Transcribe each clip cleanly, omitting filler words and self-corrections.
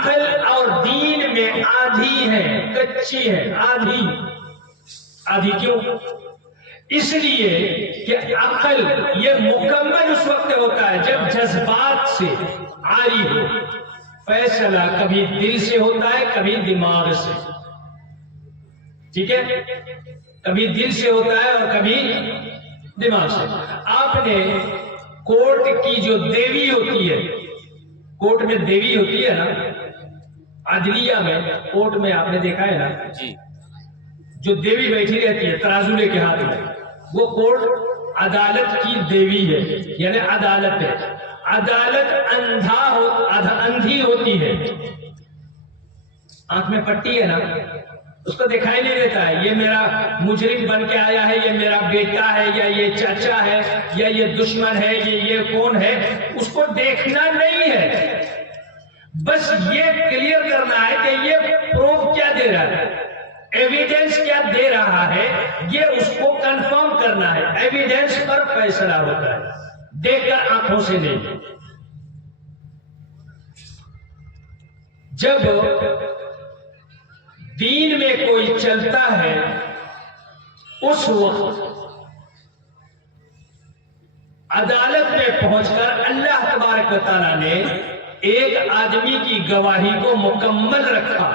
عقل اور دین میں آدھی ہے، کچی ہے، آدھی کیوں؟ اس لیے کہ عقل یہ مکمل اس وقت ہوتا ہے جب جذبات سے عاری ہو. فیصلہ کبھی دل سے ہوتا ہے، کبھی دماغ سے. ٹھیک ہے، کبھی دل سے ہوتا ہے اور کبھی دماغ سے. آپ نے کورٹ کی جو دیوی ہوتی ہے، کورٹ میں دیوی ہوتی ہے نا، عدلیہ میں، کورٹ میں آپ نے دیکھا ہے نا جی جو دیوی بیٹھی رہتی ہے ترازو لے کے ہاتھ میں، وہ کورٹ عدالت کی دیوی ہے، یعنی عدالت ہے. عدالت اندھی ہوتی ہے. آنکھ میں پٹی ہے نا، اس کو دکھائی نہیں دیتا ہے یہ میرا مجرم بن کے آیا ہے، یہ میرا بیٹا ہے، یا یہ چچا ہے، یا یہ دشمن ہے، یہ کون ہے، اس کو دیکھنا نہیں ہے. بس یہ کلیئر کرنا ہے کہ یہ پروف کیا دے رہا ہے، ایویڈنس کیا دے رہا ہے، یہ اس کو کنفرم کرنا ہے. ایویڈنس پر فیصلہ ہوتا ہے، دیکھ کر آنکھوں سے نہیں. جب دین میں کوئی چلتا ہے اس وقت عدالت میں پہنچ کر اللہ تبارک و تعالیٰ نے ایک آدمی کی گواہی کو مکمل رکھا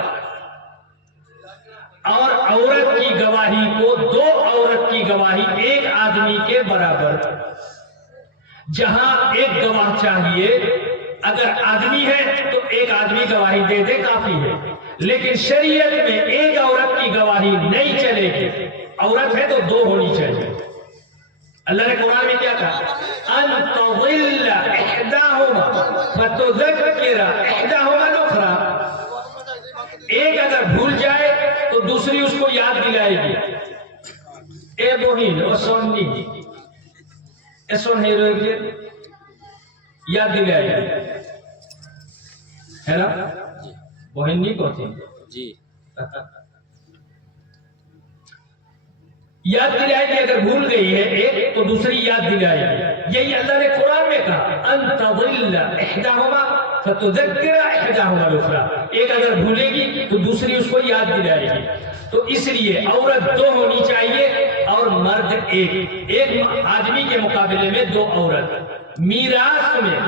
اور عورت کی گواہی کو، دو عورت کی گواہی ایک آدمی کے برابر. جہاں ایک گواہ چاہیے، اگر آدمی ہے تو ایک آدمی گواہی دے دے کافی ہے، لیکن شریعت میں ایک عورت کی گواہی نہیں چلے گی. عورت ہے تو دو ہونی چاہیے. اللہ نے قرآن میں کیا کہا؟ ان تضل احداہما فتذکر احداہما الاخری. ایک اگر بھول جائے تو دوسری اس کو یاد دلائے گی. اے بہن او سونی ایسون ہیرو کے یاد دلائے گی، ہے نا؟ بہن نہیں کہتے جی یاد دلائے گی. اگر بھول گئی ہے ایک تو دوسری یاد دلائے گی. یہی اللہ نے قرآن میں کہا ان تضل احداہما فتذکر احداہما الاخری. ایک اگر بھولے گی تو دوسری اس کو یاد دلائے گی. تو اس لیے عورت دو ہونی چاہیے اور مرد ایک آدمی کے مقابلے میں دو عورت. میراث میں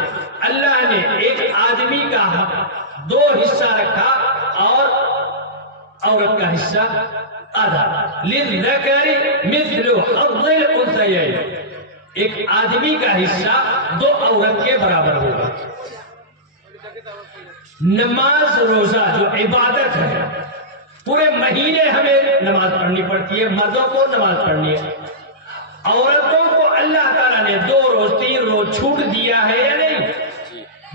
اللہ نے ایک آدمی کا حق دو حصہ رکھا اور عورت کا حصہ آدھا. للذکر مثل حظ الانثیین. ایک آدمی کا حصہ دو عورت کے برابر ہوگا. نماز روزہ جو عبادت ہے، پورے مہینے ہمیں نماز پڑھنی پڑتی ہے. مردوں کو نماز پڑھنی ہے. عورتوں کو اللہ تعالیٰ نے 2 روز 3 روز چھوٹ دیا ہے یا نہیں؟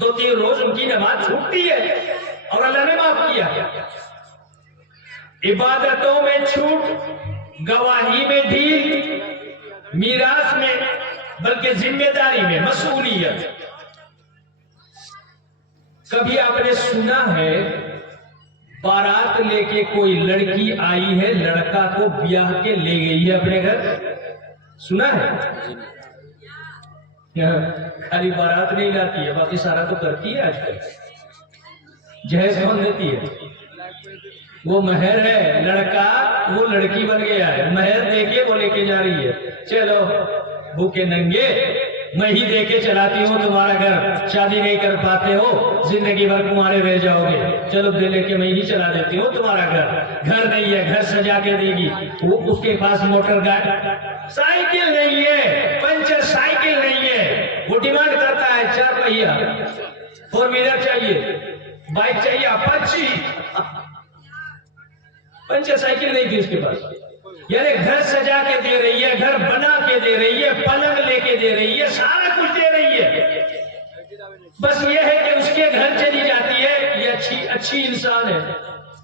2-3 روز ان کی نماز چھوٹتی ہے اور اللہ نے معاف کیا. عبادتوں میں چھوٹ، گواہی میں ڈھیل، میراث میں، بلکہ ذمہ داری میں، مسئولیت. کبھی آپ نے سنا ہے بارات لے کے کوئی لڑکی آئی ہے، لڑکا کو بیاہ کے لے گئی ہے اپنے گھر؟ سنا ہے؟ خالی بارات نہیں لاتی ہے، باقی سارا تو کرتی ہے. آج کل جہیز کون دیتی ہے؟ وہ مہر ہے. لڑکا وہ لڑکی بن گیا ہے، مہر دے کے وہ لے کے جا رہی ہے. چلو بھوکے ننگے میں ہی دے کے چلاتی ہوں تمہارا گھر، شادی نہیں کر پاتے ہو، زندگی بھر کمارے رہ جاؤ گے، چلو دے لے کے میں ہی چلا دیتی ہوں تمہارا گھر. گھر نہیں ہے، گھر سجا کے دے گی. وہ اس کے پاس موٹر گاڑی، سائیکل نہیں ہے، پنچر سائیکل نہیں ہے. وہ ڈیمانڈ کرتا ہے 4 پہیا 4 ویلر چاہیے، بائک چاہیے اپاچی. پنچر سائیکل نہیں تھی اس کے پاس. یعنی گھر سجا کے دے رہی ہے، گھر بنا کے دے رہی ہے، پلنگ لے کے دے رہی ہے، سارا کچھ دے رہی ہے. بس یہ ہے کہ اس کے گھر چلی جاتی ہے، یہ اچھی انسان ہے.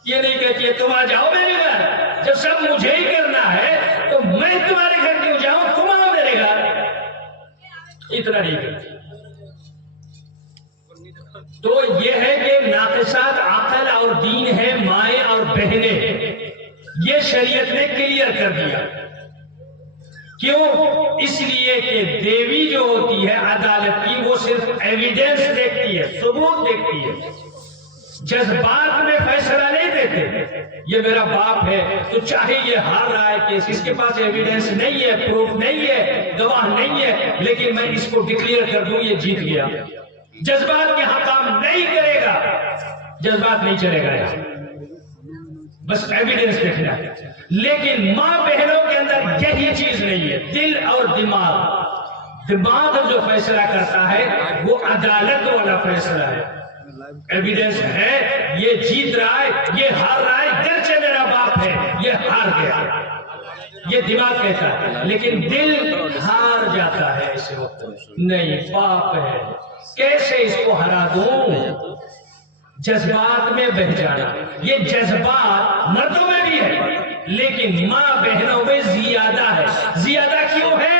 یہ نہیں کہتی ہے تم آ جاؤ میرے گھر، جب سب مجھے ہی کرنا ہے تو میں تمہارے گھر کیوں جاؤں، تم آؤ میرے گھر. اتنا نہیں کرتی. تو یہ ہے کہ ناقصات عقل اور دین ہے، مائیں اور بہنیں. یہ شریعت نے کلیئر کر دیا. کیوں؟ اس لیے کہ دیوی جو ہوتی ہے عدالت کی، وہ صرف ایویڈنس دیکھتی ہے، ثبوت دیکھتی ہے. جذبات میں فیصلہ نہیں دیتے. یہ میرا باپ ہے تو چاہے یہ ہار رہا ہے کیس، اس کے پاس ایویڈنس نہیں ہے، پروف نہیں ہے، گواہ نہیں ہے، لیکن میں اس کو ڈکلیئر کر دوں یہ جیت گیا. جذبات یہاں کام نہیں کرے گا، جذبات نہیں چلے گا یہاں، بس ایویڈنس دیکھنا ہے. لیکن ماں بہنوں کے اندر یہی چیز نہیں ہے. دل اور دماغ جو فیصلہ کرتا ہے وہ عدالت والا فیصلہ ہے. ایویڈنس ہے، یہ جیت رہا ہے، یہ ہار رہا ہے، گرچہ میرا باپ ہے یہ ہار گیا، یہ دماغ کہتا ہے. لیکن دل ہار جاتا ہے اس وقت، نہیں باپ ہے، کیسے اس کو ہرا دوں؟ جذبات میں بہ جانا. یہ جذبات مردوں میں بھی ہے لیکن ماں بہنوں میں زیادہ ہے. زیادہ کیوں ہے؟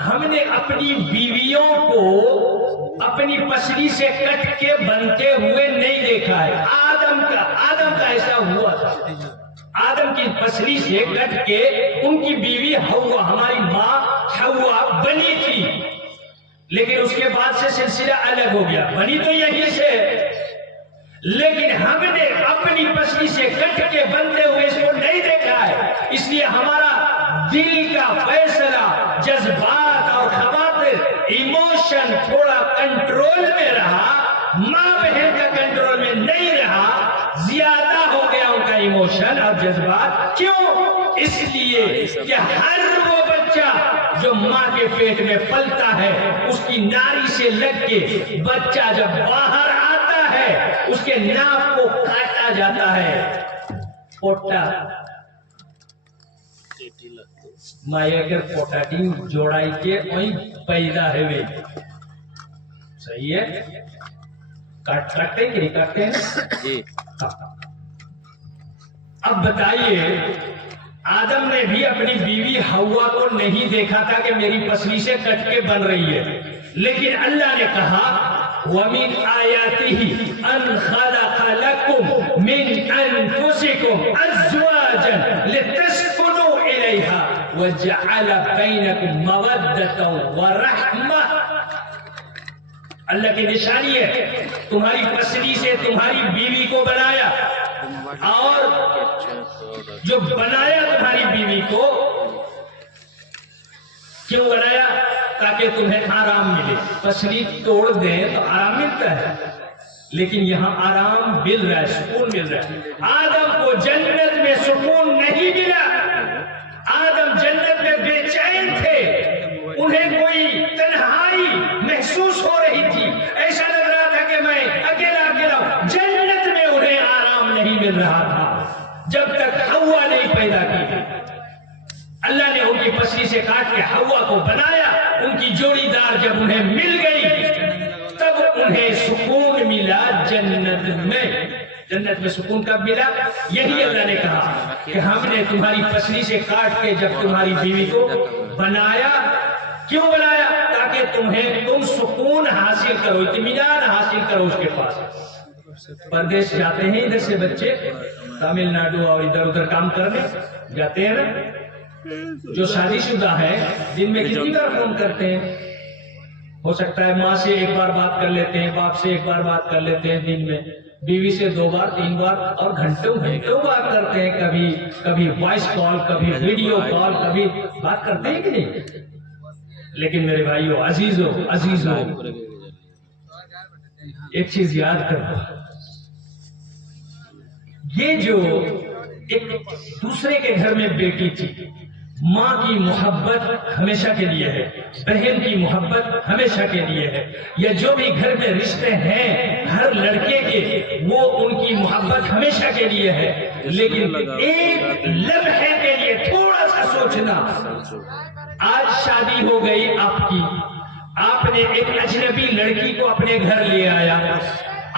ہم نے اپنی بیویوں کو اپنی پسلی سے کٹ کے بنتے ہوئے نہیں دیکھا ہے. آدم کا ایسا ہوا تھا. آدم کی پسلی سے کٹ کے ان کی بیوی ہوا، ہماری ماں ہوا بنی تھی، لیکن اس کے بعد سے سلسلہ الگ ہو گیا. بنی تو یہی سے، لیکن ہم نے اپنی پسلی سے کٹ کے بنتے ہوئے اس کو نہیں دیکھا ہے. اس لیے ہمارا دل کا فیصلہ، جذبات اور خواطر، ایموشن تھوڑا کنٹرول میں رہا، ماں بہن کا کنٹرول میں نہیں رہا. زیادہ ہو گیا ان کا ایموشن اور جذبات. کیوں؟ اس لیے کہ ہر وہ بچہ جو ماں کے پیٹ میں پلتا ہے، اس کی ناری سے لگ کے بچہ جب باہر آتا ہے اس کے ناف کو کاٹا جاتا ہے. پوٹا مائر پوٹاٹی جوڑائی کے وہیں پیدا ہے. صحیح ہے؟ کاٹتے ہیں کہ نہیں کاٹتے ہیں؟ اب بتائیے، آدم نے بھی اپنی بیوی ہوا کو نہیں دیکھا تھا کہ میری پسلی سے کٹ کے بن رہی ہے، لیکن اللہ نے کہا وَمِنْ آيَاتِهِ أَنْ خَلَقَ لَكُمْ مِنْ أَنفُسِكُمْ أَزْوَاجًا لِتَسْكُنُوا إِلَيْهَا وَجَعَلَ بَيْنَكُمْ مَوَدَّةً وَرَحْمَةً. اللہ کی نشانی ہے، تمہاری پسلی سے تمہاری بیوی کو بنایا، اور جو بنایا تمہاری بیوی کو کیوں بنایا؟ تاکہ تمہیں آرام ملے. پسلی توڑ دیں تو آرام ملتا ہے، لیکن یہاں آرام مل رہا ہے، سکون مل رہا ہے. آدم کو جنت میں سکون نہیں ملا. آدم جنت میں بے چین تھے، انہیں کوئی تنہائی محسوس ہو رہی تھی، ایسا لگ رہا تھا کہ میں اکیلا ہوں. جنت میں انہیں آرام نہیں مل رہا تھا جب تک ہوا نہیں پیدا کی. اللہ نے ان کی پسلی سے کاٹ کے ہوا کو بنایا. ان کی جوڑی دار جب انہیں مل گئی تب انہیں سکون ملا جنت میں. جنت میں سکون کب ملا؟ یہی اللہ نے کہا کہ ہم نے تمہاری پسلی سے کاٹ کے جب تمہاری بیوی کو بنایا. کیوں بنایا؟ تاکہ تم سکون حاصل کرو، اطمینان حاصل کرو اس کے پاس. پردیش جاتے ہیں ادھر سے بچے، تمل ناڈو اور ادھر ادھر کام کرنے جاتے ہیں نا، جو شادی شدہ ہے دن میں کتنی بار فون کرتے ہیں؟ ہو سکتا ہے ماں سے ایک بار بات کر لیتے ہیں، باپ سے ایک بار بات کر لیتے ہیں دن میں، بیوی سے 2 بار 3 بار، اور گھنٹوں بات کرتے ہیں. کبھی وائس کال، کبھی ویڈیو کال، کبھی بات کرتے ہیں کہ نہیں؟ لیکن میرے بھائیو، عزیزو ایک چیز یاد کرو، یہ جو ایک دوسرے کے گھر میں بیٹی تھی، ماں کی محبت ہمیشہ کے لیے ہے، بہن کی محبت ہمیشہ کے لیے ہے. یا جو بھی گھر میں رشتے ہیں ہر لڑکے کے، وہ ان کی محبت ہمیشہ کے لیے ہے. لیکن ایک لمحے کے لیے تھوڑا سا سوچنا. آج شادی ہو گئی آپ کی، آپ نے ایک اجنبی لڑکی کو اپنے گھر لے آیا.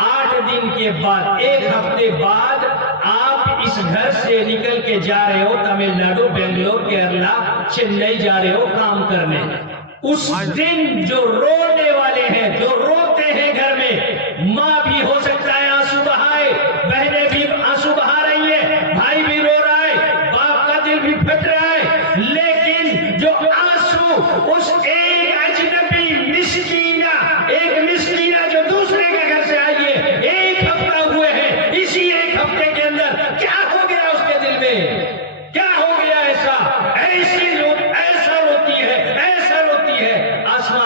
8 دن کے بعد، 1 ہفتے بعد آپ اس گھر سے نکل کے جا رہے ہو تمل ناڈو، بنگلور، کیرلا، چنئی جا رہے ہو کام کرنے. اس دن جو رونے والے ہیں، جو روتے ہیں گھر میں، ماں بھی ہو سکتا ہے آنسو بہائے، بہنیں بھی آنسو بہا رہی ہیں، بھائی بھی رو رہا ہے، باپ کا دل بھی پھٹ رہا ہے. لیکن جو آنسو اس ایک اجنبی مسکین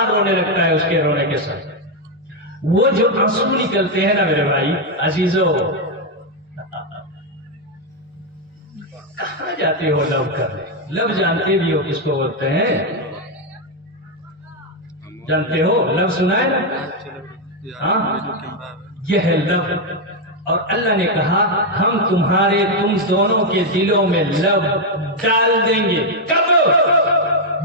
جانور رونے لگتا ہے اس کے رونے کے ساتھ. وہ جو آنسو نکلتے ہیں نا میرے بھائی عزیزو، کہاں جاتے ہو لو کرنے؟ لو جانتے بھی ہو کس کو بولتے ہیں؟ جانتے ہو لو؟ سنا ہے نا؟ ہاں، یہ ہے لو. اور اللہ نے کہا ہم تم دونوں کے دلوں میں لو ڈال دیں گے. کب؟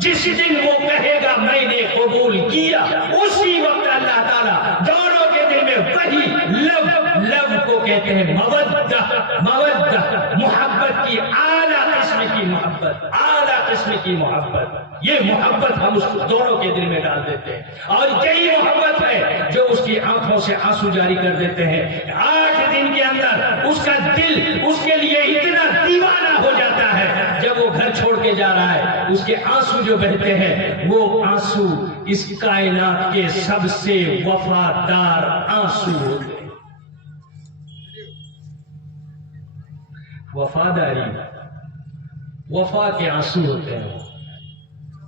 جس دن وہ کہے گا میں نے قبول کیا، اسی وقت اللہ تعالیٰ دونوں کے دل میں وہی لو کو کہتے ہیں مودہ. محبت کی اعلیٰ قسم کی محبت، اعلیٰ قسم کی محبت. یہ محبت ہم اس دونوں کے دل میں ڈال دیتے ہیں، اور یہی محبت ہے جو اس کی آنکھوں سے آنسو جاری کر دیتے ہیں. 8 دن کے اندر اس کا دل اس کے لیے اتنا دیوانہ ہو جاتا ہے. جب وہ گھر چھوڑ کے جا رہا ہے، اس کے آنسو جو بہتے ہیں وہ آنسو اس کائنات کے سب سے وفادار آنسو ہوتے ہیں. وفاداری، وفا کے آنسو ہوتے ہیں.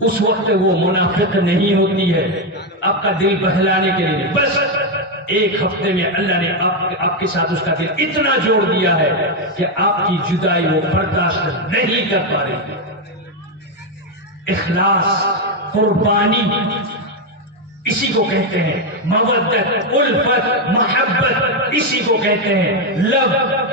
اس وقت وہ منافق نہیں ہوتی ہے آپ کا دل بہلانے کے لیے. بس ایک ہفتے میں اللہ نے آپ کے ساتھ اس کا دل اتنا جوڑ دیا ہے کہ آپ کی جدائی وہ برداشت نہیں کر پا رہی. اخلاص، قربانی، اسی کو کہتے ہیں مودت، الفت، محبت، اسی کو کہتے ہیں لو،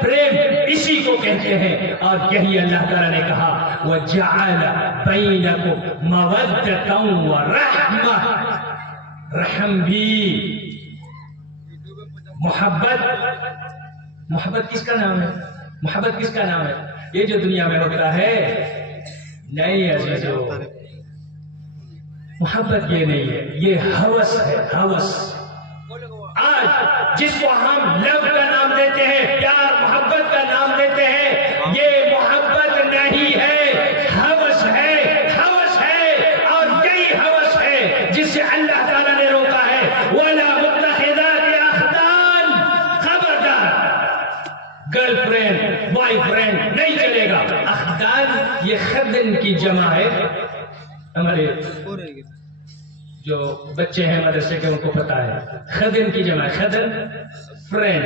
پریم، اسی کو کہتے ہیں. اور یہی اللہ تعالیٰ نے کہا وَجَعَلَ بَيْنَكُمْ مَوَدَّةً وَرَحْمَةً. رحم بھی، محبت کس کا نام ہے؟ محبت کس کا نام ہے؟ یہ جو دنیا میں ہوتا ہے نہیں عزیزو، محبت یہ نہیں ہے، یہ ہوس ہے. ہوس آج جس کو ہم لو کا نام دیتے ہیں، پیار محبت کا نام دیتے ہیں، یہ محبت نہیں ہے، ہوس ہے. ہوس ہے، اور یہی ہوس ہے جس سے اللہ تعالیٰ نے روکا ہے وَلَا مُتَّخِذَاتِ أَخْدَانٍ. خبردار، گرل فرینڈ بوائے فرینڈ نہیں چلے گا. اخدان یہ خدن کی جمع ہے. ہمارے جو بچے ہیں مدرسے کے ان کو پتا ہے خدن کی جمع ہے. خدن فرینڈ،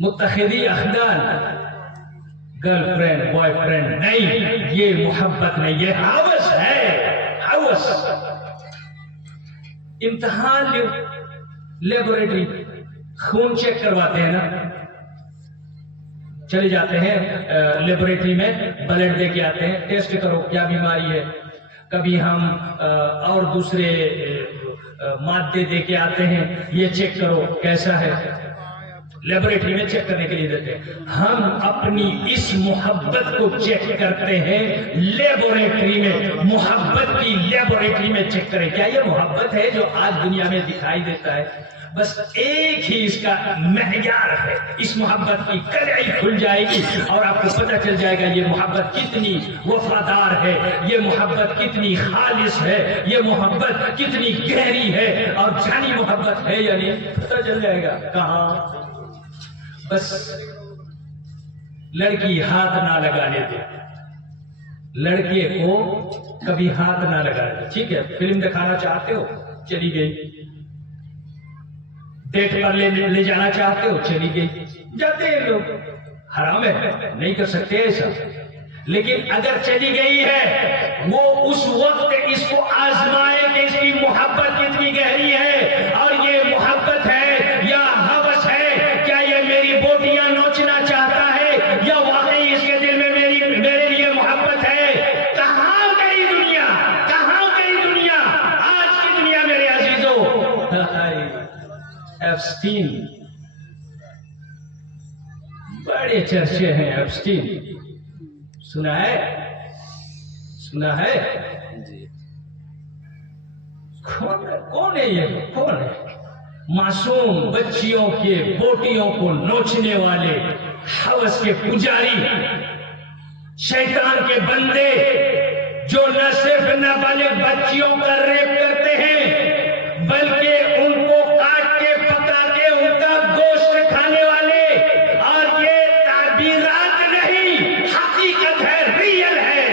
متخذی اخدان، گرل فرینڈ بوائے فرینڈ نہیں. یہ محبت نہیں، یہ ہوس ہے. ہوس. امتحان لیبوریٹری خون چیک کرواتے ہیں نا، چلے جاتے ہیں لیبوریٹری میں، بلڈ دے کے آتے ہیں، ٹیسٹ کرو کیا بیماری ہے. کبھی ہم اور دوسرے مادے دے کے آتے ہیں، یہ چیک کرو کیسا ہے. لیبوریٹری میں چیک کرنے کے لیے دیتے ہیں. ہم اپنی اس محبت کو چیک کرتے ہیں لیبوریٹری میں. محبت کی لیبوریٹری میں چیک کریں کیا یہ محبت ہے جو آج دنیا میں دکھائی دیتا ہے. بس ایک ہی اس کا معیار ہے. اس محبت کی کڑائی کھل جائے گی اور آپ کو پتہ چل جائے گا یہ محبت کتنی وفادار ہے، یہ محبت کتنی خالص ہے، یہ محبت کتنی گہری ہے. اور جانی محبت ہے یا نہیں پتہ چل جائے گا. کہاں؟ بس لڑکی ہاتھ نہ لگانے دے، لڑکے کو کبھی ہاتھ نہ لگانے دے. ٹھیک ہے، فلم دکھانا چاہتے ہو چلی گئی، ڈیٹ پر لے جانا چاہتے ہو چلی گئی. جاتے ہیں لوگ، حرام ہے، نہیں کر سکتے ایسا. لیکن اگر چلی گئی ہے وہ اس وقت اس کو آزمائے کہ اس کی محبت کتنی گہری ہے. اور یہ محبت ہے یا ہوس ہے؟ کیا یہ میری بوٹیاں نوچنا چاہتا ہے یا واقعی اس کے دل میں میرے لیے محبت ہے؟ کہاں گئی دنیا؟ کہاں گئی دنیا؟ آج کی دنیا میرے عزیزوں، ایپسٹین، بڑے چرچے ہیں ایپسٹین. سنا ہے؟ سنا ہے؟ کون ہے یہ؟ کون ہے؟ معصوم بچیوں کے بوٹیوں کو نوچنے والے ہوس کے پجاری، شیطان کے بندے جو نہ صرف نابالغ بچیوں کا ریپ کرتے ہیں بلکہ ان کو کاٹ کے پکا کے ان کا گوشت کھانے والے. اور یہ تعبیرات نہیں، حقیقت ہے، ریئل ہے.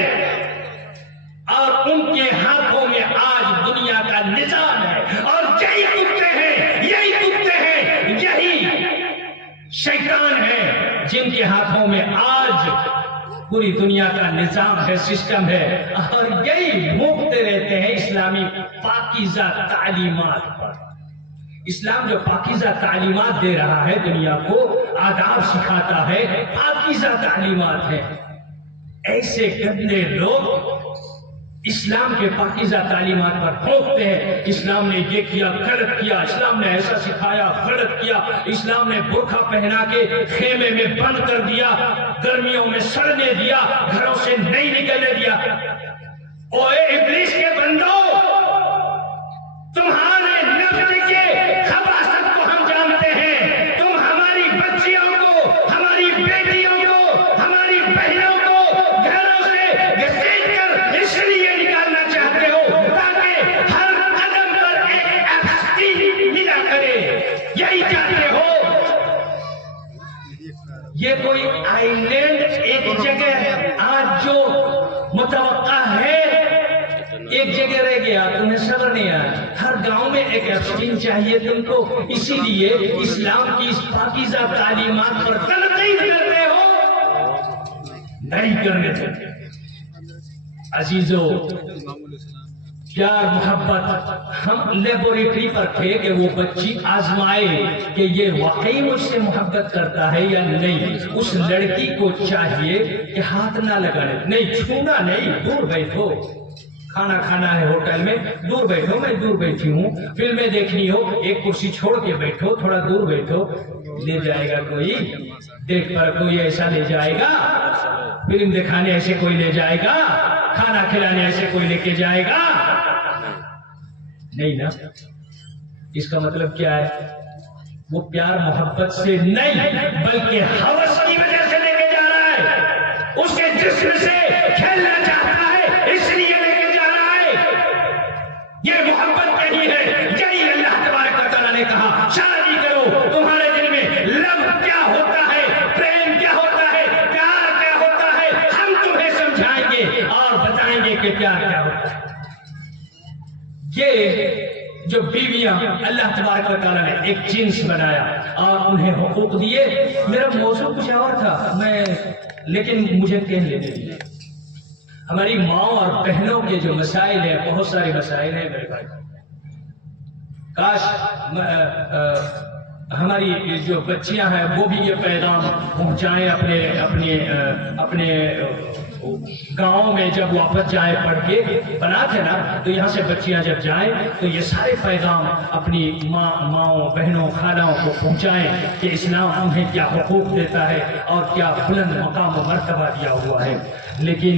اور ان کے ہاتھوں میں آج دنیا کا نظام ہے، اور یہی کتے ہیں، یہی کتے ہیں، یہی شیطان ہے جن کے ہاتھوں میں آج پوری دنیا کا نظام ہے، سسٹم ہے، اور یہی بھونکتے رہتے ہیں اسلامی پاکیزہ تعلیمات پر۔ اسلام جو پاکیزہ تعلیمات دے رہا ہے دنیا کو، آداب سکھاتا ہے، پاکیزہ تعلیمات ہے، ایسے گندے لوگ اسلام کے پاکیزہ تعلیمات پر بھونکتے ہیں۔ اسلام نے یہ کیا، غلط کیا، اسلام نے ایسا سکھایا، غلط کیا، اسلام نے برقع پہنا کے خیمے میں بند کر دیا، گرمیوں میں سڑنے دیا، گھروں سے نہیں نکلنے دیا۔ اوے ابلیس کے بندو، تمہارے نفس کے خباثت کو ہم جانتے ہیں، تم ہماری بچیوں کو، ہماری بیٹیوں کو، ہماری بہنوں کو گھروں سے گھسیٹ کر اس لیے نکالنا چاہتے ہو تاکہ ہر قدم پر ایک ایپسٹین ملا کرے، یہی چاہتے ہو۔ یہ کوئی آئی لینڈ ایک جگہ آج جو متوقع ہے ایک جگہ رہ گیا، تمہیں صبر نہیں آیا، ہر گاؤں میں ایک ایپسٹین چاہیے تم کو، اسی لیے اسلام کی اس پاکیزہ تعلیمات پر تنقید کرتے ہو، نہیں کرنے دیتے۔ عزیزو، پیار محبت، ہم لیبوریٹری پر تھے کہ وہ بچی آزمائے کہ یہ واقعی مجھ سے محبت کرتا ہے یا نہیں۔ اس لڑکی کو چاہیے کہ ہاتھ نہ لگانے، نہیں چھونا، نہیں، دور بیٹھو، کھانا کھانا ہے ہوٹل میں، دور بیٹھو، میں دور بیٹھی ہوں، فلمیں دیکھنی ہو ایک کرسی چھوڑ کے بیٹھو، تھوڑا دور بیٹھو، لے جائے گا کوئی دیکھ پر، کوئی ایسا لے جائے گا، فلم دکھانے ایسے کوئی لے جائے گا، کھانا کھلانے ایسے کوئی لے کے جائے گا؟ نہیں نا۔ اس کا مطلب کیا ہے؟ وہ پیار محبت سے نہیں بلکہ ہوس کی وجہ سے لے کے جا رہا ہے، اس کے جسم سے کھیلنا چاہتا ہے اس لیے لے کے جا رہا ہے۔ یہ محبت نہیں ہے، یہی اللہ تبارک و تعالیٰ نے کہا شادی کرو، تمہارے دل میں لو کیا ہوتا ہے، پریم کیا ہوتا ہے، پیار کیا ہوتا ہے، ہم تمہیں سمجھائیں گے اور بتائیں گے کہ پیار کیا ہوتا ہے۔ یہ جو بیویاں اللہ تبارک و تعالیٰ نے ایک جنس بنایا اور انہیں حقوق دیے، میرا موضوع کچھ اور تھا لیکن مجھے کہہ لینے دیجیے۔ ہماری ماں اور بہنوں کے جو مسائل ہیں، بہت سارے مسائل ہیں میرے بھائی، کاش ہماری جو بچیاں ہیں وہ بھی یہ پیغام پہنچائیں اپنے گاؤں میں، جب واپس جائیں پڑھ کے بنا تھے نا، تو یہاں سے بچیاں جب جائیں تو یہ سارے پیغام اپنی ماؤں، بہنوں، خالوں کو پہنچائیں کہ اسلام انہیں کیا حقوق دیتا ہے اور کیا بلند مقام و مرتبہ دیا ہوا ہے۔ لیکن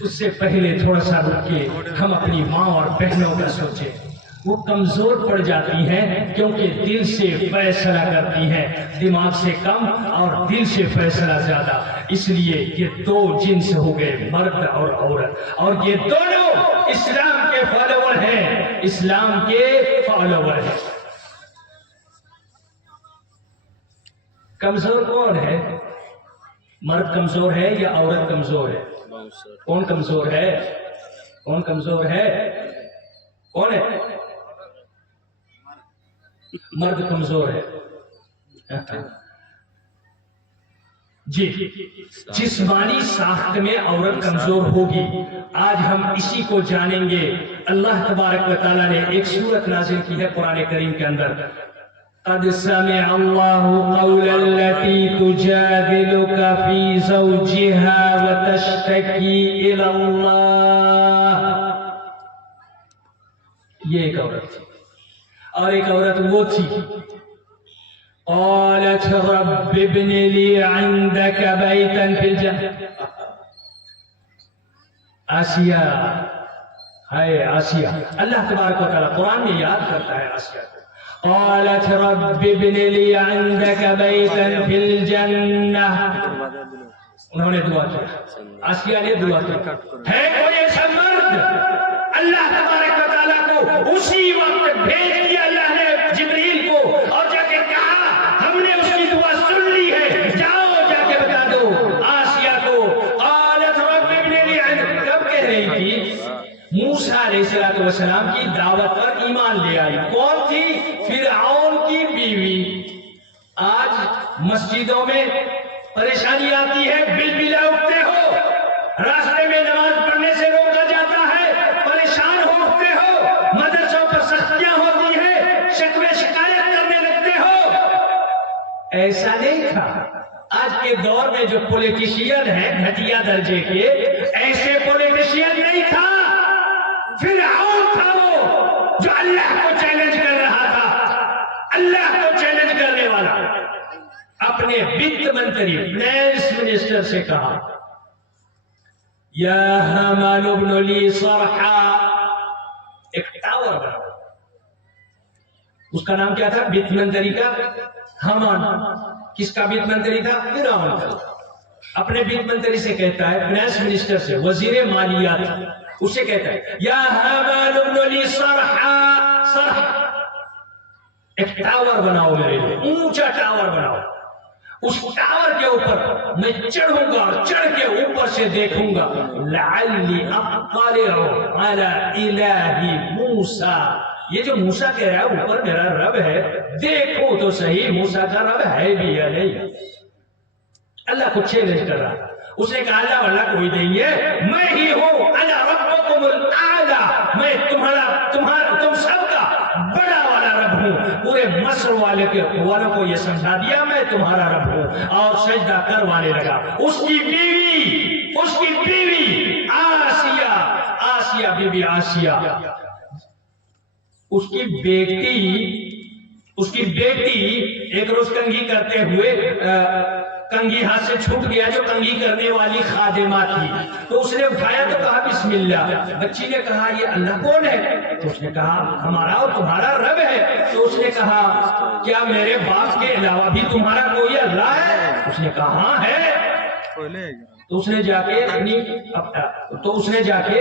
اس سے پہلے تھوڑا سا رک کے ہم اپنی ماں اور بہنوں کا سوچیں۔ وہ کمزور پڑ جاتی ہیں کیونکہ دل سے فیصلہ کرتی ہیں، دماغ سے کم اور دل سے فیصلہ زیادہ۔ اس لیے یہ دو جنس ہو گئے، مرد اور عورت، اور یہ دونوں اسلام کے فالوور ہیں، اسلام کے فالوور ہیں۔ کمزور کون ہے؟ مرد کمزور ہے یا عورت کمزور ہے؟ کون کمزور ہے؟ کون کمزور ہے؟ کون ہے؟ مرد کمزور ہے جی، جسمانی ساخت میں عورت کمزور ہوگی۔ آج ہم اسی کو جانیں گے۔ اللہ تبارک و تعالیٰ نے ایک سورت نازل کی ہے قرآن کریم کے اندر، قد سمع اللہ قول التي تجادلك في زوجها وتشتكي الى اللہ۔ یہ ایک عورت تھی، اور ایک عورت وہ تھی، قالت رب ابن لي عندك بيتا في الجنة۔ آسیہ، ہے آسیہ، اللہ تبارک و تعالیٰ قرآن میں یاد کرتا ہے آسیہ کو۔ قالت رب ابن لي عندك بيتا في الجنة۔ انہوں نے دعا کی، آسیہ نے دعا کی۔ ہے کوئی ایسا مرد؟ اللہ تبارک و تعالیٰ کو اسی وقت بھیج دیا اللہ نے جبریل کو، اور جا کے کہا ہم نے اس کی دعا سن لی ہے، جاؤ جا کے بتا دو آسیہ کو۔ قالت رب ابن لي عندك، کب کہہ رہی تھی؟ موسیٰ علیہ السلام کی دعوت پر ایمان لے آئی. کون تھی؟ فرعون کی بیوی. آج مسجدوں میں پریشانی آتی ہے، بلبلے اٹھتے ہو، راستے میں نماز پڑھنے سے روکا جاتا ہے، پریشان ہوتے ہو، مدرسوں پر سختیاں ہوتی ہیں، شکوے شکایت کرنے لگتے ہو. ایسا نہیں تھا. آج کے دور میں جو پولیٹیشین ہیں گھٹیا درجے کے، ایسے پولیٹیشین نہیں تھا. فرعون تھا وہ جو اللہ کو چیلنج کر رہا تھا، اللہ کو چیلنج کرنے والا. اپنے وت منتری فائنانس منسٹر سے کہا یا حامان ابن لی صرحا، ایک ٹاور بناؤ. اس کا نام کیا تھا وت منتری کا؟ حامان. کس کا وت منتری تھا؟ فرعون کا. اپنے وت منتری سے کہتا ہے، فائنانس منسٹر سے، وزیر مالیات، اسے کہتا ہے یا حامان ابن لی صرحا، صرح ایک ٹاور بناؤ میرے لیے، اونچا ٹاور بناؤ. اس ٹاور کے اوپر میں چڑھوں گا اور چڑھ کے اوپر سے دیکھوں گا لعلی اطلع علی الہ موسیٰ. یہ جو موسیٰ کہہ رہا ہے اوپر میرا رب ہے، دیکھو تو صحیح موسیٰ کا رب ہے بھی یا نہیں. اللہ کو چیلنج کر رہا ہے. اس نے کہا اللہ واللہ کوئی نہیں ہے، میں ہی ہوں، انا ربکم الاعلی، میں تم سب کا بڑا والا رب ہوں. پورے مصر والوں کو یہ سمجھا دیا میں تمہارا رب ہوں، اور سجدہ کروانے لگا. اس کی بیوی آسیہ بی بی آسیہ، اس کی بیٹی ایک روز کنگھی کرتے ہوئے کنگھی ہاتھ سے چھوٹ گیا، جو کنگھی کرنے والی خادمہ تھی، تو اس نے اٹھایا تو کہا بسم اللہ. بچی نے کہا یہ اللہ کون ہے؟ تو اس نے کہا ہمارا اور تمہارا رب ہے. تو اس نے کہا کیا میرے باپ کے علاوہ بھی تمہارا کوئی اللہ ہے؟ اس نے کہا ہاں ہے. تو اس نے جا کے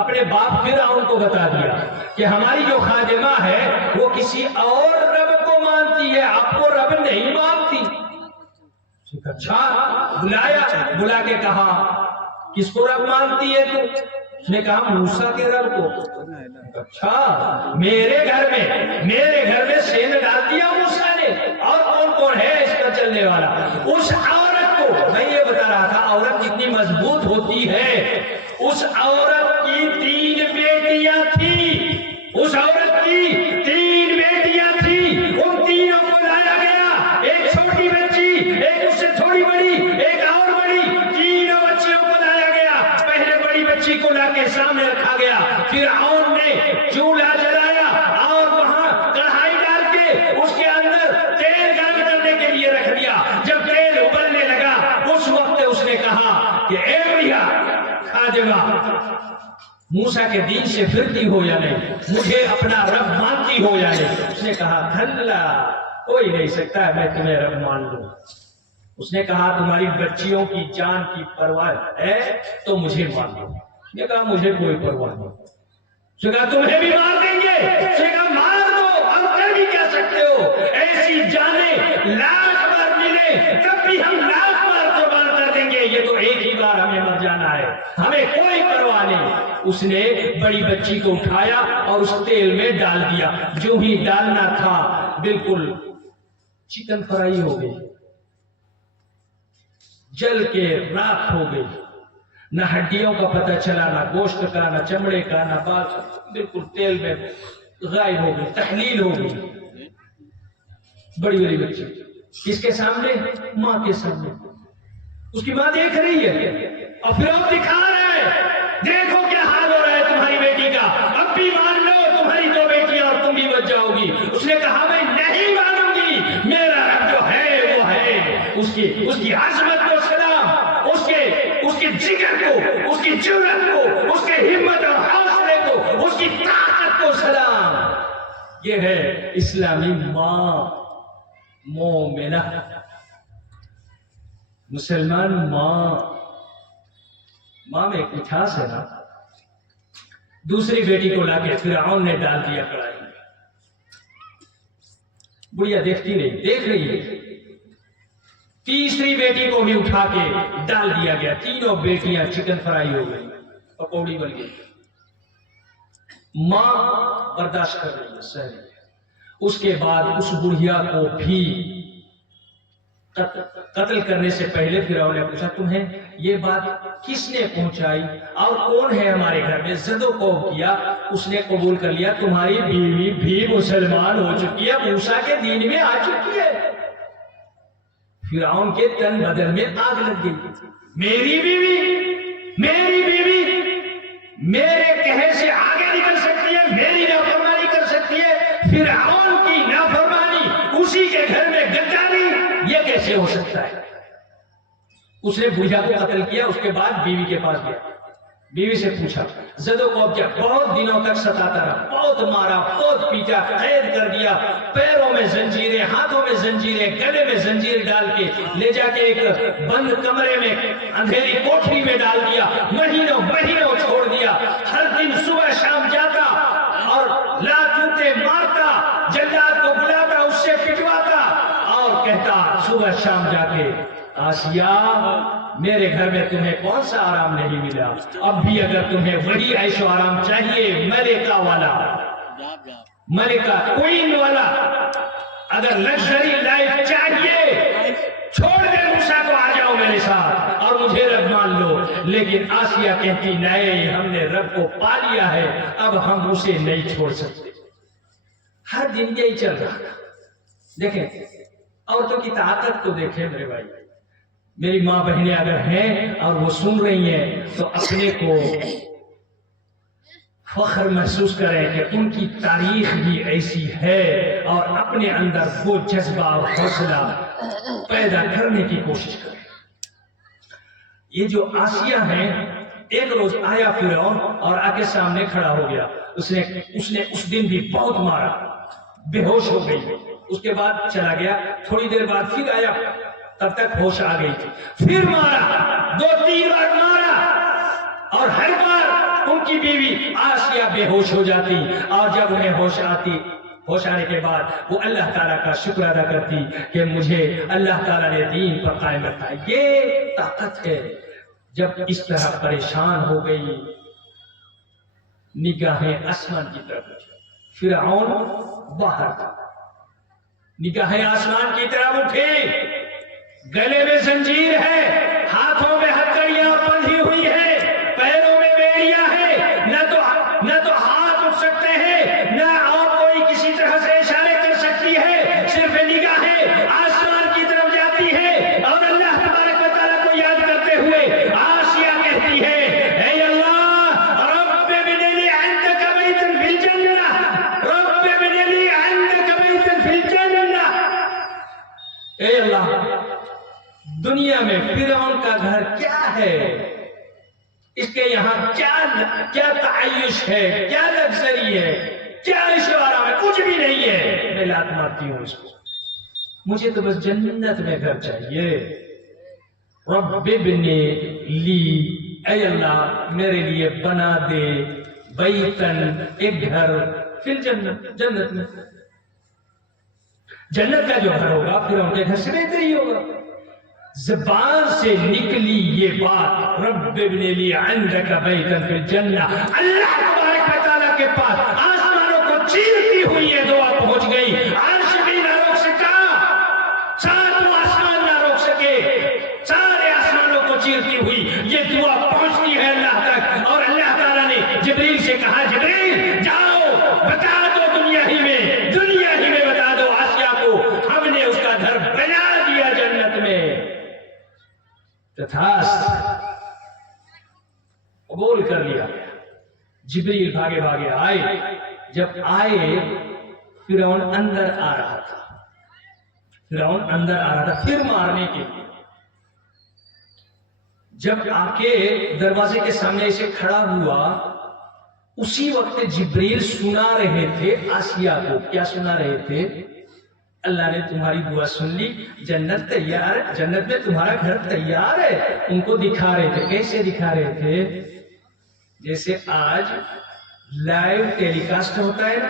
اپنے باپ فرعون کو بتا دیا کہ ہماری جو خادمہ ہے وہ کسی اور رب کو مانتی ہے، آپ کو رب نہیں مانتی. اچھا، بلا کے کہا کس کو رب مانتی ہے تو؟ اس نے کہا موسیٰ کے رب کو. اچھا، میرے گھر میں سین ڈال دیا موسیٰ نے، اور کون ہے اس کا چلنے والا؟ اس عورت کو میں یہ بتا رہا تھا، عورت جتنی مضبوط ہوتی ہے، اس عورت کی 3 بیٹیاں تھیں. اس عورت کی 3 بیٹیاں تھیں. ان تینوں کو لایا گیا، ایک چھوٹی بچی، ایک اس سے تھوڑی بڑی، ایک اور بڑی، تینوں بچیوں کو لایا گیا. پہلے بڑی بچی کو لا کے سامنے رکھا گیا. فرعون نے چولہا جلایا اور وہاں کڑھائی ڈال کے اس کے اندر تیل گرم کرنے کے لیے رکھ دیا. جب تیل ابلنے لگا اس وقت اس نے کہا کہ اے بھیا خادمہ، موسیٰ کے دین سے پھرتی ہو یا نہیں؟ مجھے اپنا رب مانتی ہو یا نہیں؟ اس نے کہا کھلا، کوئی نہیں سکتا ہے میں تمہیں رب مان لوں. اس نے کہا تمہاری بچیوں کی جان کی پرواہ ہے تو مجھے مان لو. اس نے کہا مجھے کوئی پرواہ نہیں. اس نے کہا تمہیں بھی مار دیں گے. اس نے کہا مار دو، ہم کر بھی کیا سکتے ہو؟ ایسی جانیں لاکھ بار ملے تب بھی ہم لاکھ بار قربان کر دیں گے. یہ تو ایک ہی بار ہمیں مر جانا ہے، ہمیں کوئی پرواہ نہیں. اس نے بڑی بچی کو اٹھایا اور اس تیل میں ڈال دیا. جو ہی ڈالنا تھا بالکل چکن فرائی ہو گئی، جل کے راکھ ہو گئی. نہ ہڈیوں کا پتہ چلا، نہ گوشت کا، نہ چمڑے کا، نہ بال، بالکل تیل میں غائب ہو گئی، تحلیل ہو گئی. بڑی بچی کس کے سامنے؟ ماں کے سامنے. اس کی ماں دیکھ رہی ہے اور پھر اب دکھا رہا ہے دیکھو کیا حال ہو رہا ہے تمہاری بیٹی کا، اب بھی مان لو تمہاری 2 بیٹیاں اور تم بھی بچ جاؤ گی. اس نے کہا میں نہیں مانوں گی، میرا رب جو ہے وہ ہے. اس کی عظمت کو سلام، اس کے جگر کو، اس کی جرأت کو، اس کے ہمت اور حوصلے کو، اس کی طاقت کو سلام. یہ ہے اسلامی ماں، مومنہ، مسلمان ماں. ماں میں ایک مٹھاس ہے نا. دوسری بیٹی کو لا کے فرعون نے ڈال دیا کڑھائی میں. بڑھیا دیکھتی نہیں، دیکھ رہی ہے. تیسری بیٹی کو بھی اٹھا کے ڈال دیا گیا. تینوں بیٹیاں چکن فرائی ہو گئی، پکوڑی بن گئی. ماں برداشت کر رہی ہے، سہ رہی ہے۔ اس کے بعد اس بڑھیا کو بھی قتل کرنے سے پہلے فرعون نے پوچھا تمہیں یہ بات کس نے پہنچائی اور کون ہے ہمارے گھر میں؟ زد و کوب کیا، اس نے قبول کر لیا تمہاری بیوی بھی مسلمان ہو چکی ہے، موسیٰ کے دین میں آ چکی ہے۔ فرعون کے تن بدن میں آگ لگ گئی، میری بیوی میرے کہے سے آگے نکل سکتی ہے، میری نافرمانی کر سکتی ہے، فرعون کی نافرمانی اسی کے گھر میں گداری، یہ کیسے ہو سکتا ہے؟ اس نے بوجھا کو قتل کیا۔ اس کے بعد بیوی کے پاس گیا، بیوی سے پوچھا زد و کوب کیا، بہت دنوں تک ستاتا رہا، بہت مارا، بہت پیٹا، قید کر دیا، پیروں میں زنجیریں، ہاتھوں میں زنجیریں، گلے میں زنجیر ڈال کے لے جا کے ایک بند کمرے میں اندھیری کوٹری میں ڈال دیا، مہینوں چھوڑ دیا، ہر دن صبح شام جاتا اور لاتوتے مارتا، جلاد کو بلاتا، اس سے پٹواتا اور کہتا صبح شام جا کے آسیہ میرے گھر میں تمہیں کون سا آرام نہیں ملا، اب بھی اگر تمہیں وہی عیش و آرام چاہیے، ملکہ والا، ملکہ کوئین والا، اگر لگژری لائف چاہیے، چھوڑ دے موسیٰ کو، آ جاؤ میرے ساتھ اور مجھے رب مان لو۔ لیکن آسیہ کہتی نہیں، ہم نے رب کو پا لیا ہے، اب ہم اسے نہیں چھوڑ سکتے۔ ہر دن یہی چل رہا تھا۔ دیکھیں عورتوں کی طاقت کو دیکھیں میرے بھائی، میری ماں بہنیں اگر ہیں اور وہ سن رہی ہیں تو اپنے کو فخر محسوس کریں کہ ان کی تاریخ بھی ایسی ہے، اور اپنے اندر وہ جذبہ اور حوصلہ پیدا کرنے کی کوشش کریں۔ یہ جو آسیہ ہیں، ایک روز آیا فرعون اور آگے سامنے کھڑا ہو گیا، اس نے اس دن بھی بہت مارا، بے ہوش ہو گئی، اس کے بعد چلا گیا، تھوڑی دیر بعد پھر آیا، تب تک ہوش آ گئی تھی، پھر مارا، 2-3 بار مارا، اور ہر بار ان کی بیوی آسیہ بے ہوش ہو جاتی، اور جب انہیں ہوش آنے کے بعد وہ اللہ تعالیٰ کا شکر ادا کرتی کہ مجھے اللہ تعالیٰ نے دین پر قائم رکھا۔ یہ طاقت ہے۔ جب اس طرح پریشان ہو گئی، نگاہیں آسمان کی طرف اٹھی، فرعون باہر تھا، نگاہیں آسمان کی طرف اٹھی، گلے میں زنجیر ہے، ہاتھوں میں ہتھکڑیاں بندھی ہوئی ہے، پیروں میں بیڑیاں ہے، نہ تو ہاتھ اٹھ سکتے ہیں، نہ اور کوئی کسی طرح سے اشارے کر سکتی ہے، صرف نگاہیں آسمان کی طرف جاتی ہے، اور اللہ تبارک و تعالیٰ کو یاد کرتے ہوئے آسیہ کہتی ہے اے اللہ رب ابن لی عندک بیتا فی الجنہ، رب ابن لی عندک بیتا فی الجنہ۔ اے اللہ دنیا میں فرعون کا گھر کیا ہے، اس کے یہاں کیا تعیش ہے، کیا لگژری ہے، کیا عیش و آرام ہے؟ کچھ بھی نہیں ہے، میں لات مارتی ہوں اس کو، مجھے تو بس جنت میں گھر چاہیے۔ رب ابن لی، اے اللہ میرے لیے بنا دے، بیتن، ایک گھر، فی الجنت، جنت میں۔ جنت کا جو گھر ہوگا پھر ان کے گھر سے بہتر ہی ہوگا۔ زبان سے نکلی یہ بات، رب ابن لی عندک بیتا فی الجنہ، اللہ تبارک و تعالیٰ کے پاس آسمانوں کو چیرتی ہوئی یہ دعا پہنچ گئی، عرش بھی نہ روک سکا، ساتوں آسمان نہ روک سکے، سارے آسمانوں کو چیرتی ہوئی یہ دعا پہنچتی ہے اللہ تک، اور اللہ تعالیٰ نے جبریل سے کہا جبریل جاؤ بتا دو دنیا ہی میں بتا دو آسیہ کو، ہم نے اس کا گھر بنا دیا جنت میں۔ قبول کر لیا۔ جبریل بھاگے آئے، جب آئے فرعون اندر آ رہا تھا پھر مارنے کے لیے۔ جب آ کے دروازے کے سامنے اسے کھڑا ہوا، اسی وقت جبریل سنا رہے تھے آسیہ کو، کیا سنا رہے تھے؟ اللہ نے تمہاری دعا سن لی، جنت تیار ہے، جنت میں تمہارا گھر تیار ہے۔ ان کو دکھا رہے تھے، کیسے دکھا رہے تھے؟ جیسے آج لائیو ٹیلی کاسٹ ہوتا ہے نا،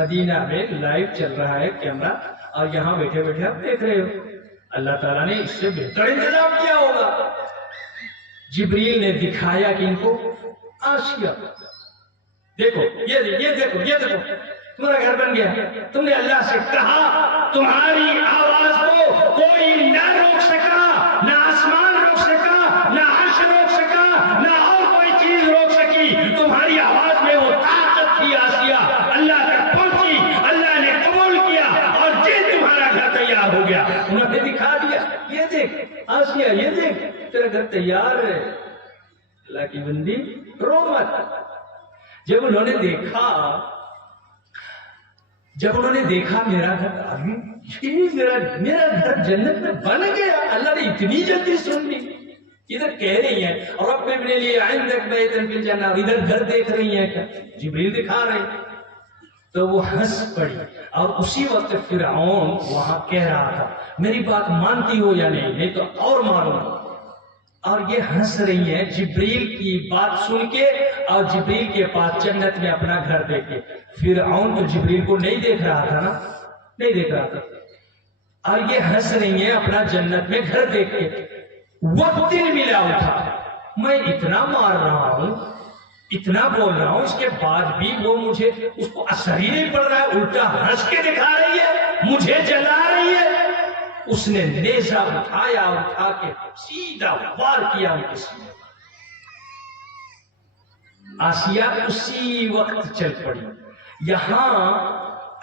مدینہ میں لائیو چل رہا ہے کیمرہ، اور یہاں بیٹھے آپ دیکھ رہے ہو، اللہ تعالیٰ نے اس سے بہتر انتظام کیا ہوگا۔ جبریل نے دکھایا کہ ان کو آسیہ، دیکھو یہ دیکھو تمہارا گھر بن گیا. تم نے اللہ سے کہا, تمہاری آواز کو کوئی نہ روک سکا, نہ آسمان روک سکا, نہ عرش روک سکا, نہ اور کوئی چیز روک سکی. تمہاری آواز میں وہ طاقت تھی آسیہ, اللہ تک پہنچی, اللہ نے قبول کیا اور یہ تمہارا گھر تیار ہو گیا. انہوں نے دکھا دیا, یہ دیکھ آسیہ, یہ دیکھ تیرا گھر تیار ہے. اللہ کی بندی رو مت. جب انہوں نے دیکھا میرا گھر میرا گھر جنت میں بن گیا, اللہ نے اتنی جلدی سن لی. ادھر کہہ رہی ہیں رب ابن لی عندک بیتا فی الجنہ, ادھر گھر دیکھ رہی ہیں, کیا جبریل دکھا رہے ہیں. تو وہ ہنس پڑی, اور اسی وقت فرعون وہاں کہہ رہا تھا میری بات مانتی ہو یا نہیں تو اور مانو. اور یہ ہنس رہی ہیں جبریل کی بات سن کے, اور جبریل کے پاس جنت میں اپنا گھر دیکھ کے. فرعون تو جبریل کو نہیں دیکھ رہا تھا نا, نہیں دیکھ رہا تھا, اور یہ ہنس رہی ہیں اپنا جنت میں گھر دیکھ کے. وقت دل ملا اٹھا, میں اتنا مار رہا ہوں, اتنا بول رہا ہوں, اس کے بعد بھی وہ مجھے, اس کو اثر ہی نہیں پڑ رہا ہے, الٹا ہنس کے دکھا رہی ہے, مجھے جلا رہی ہے. اس نے نیزہ اٹھایا, اٹھا کے سیدھا وار کیا ان کے سینے. آسیہ اسی وقت چل پڑی. یہاں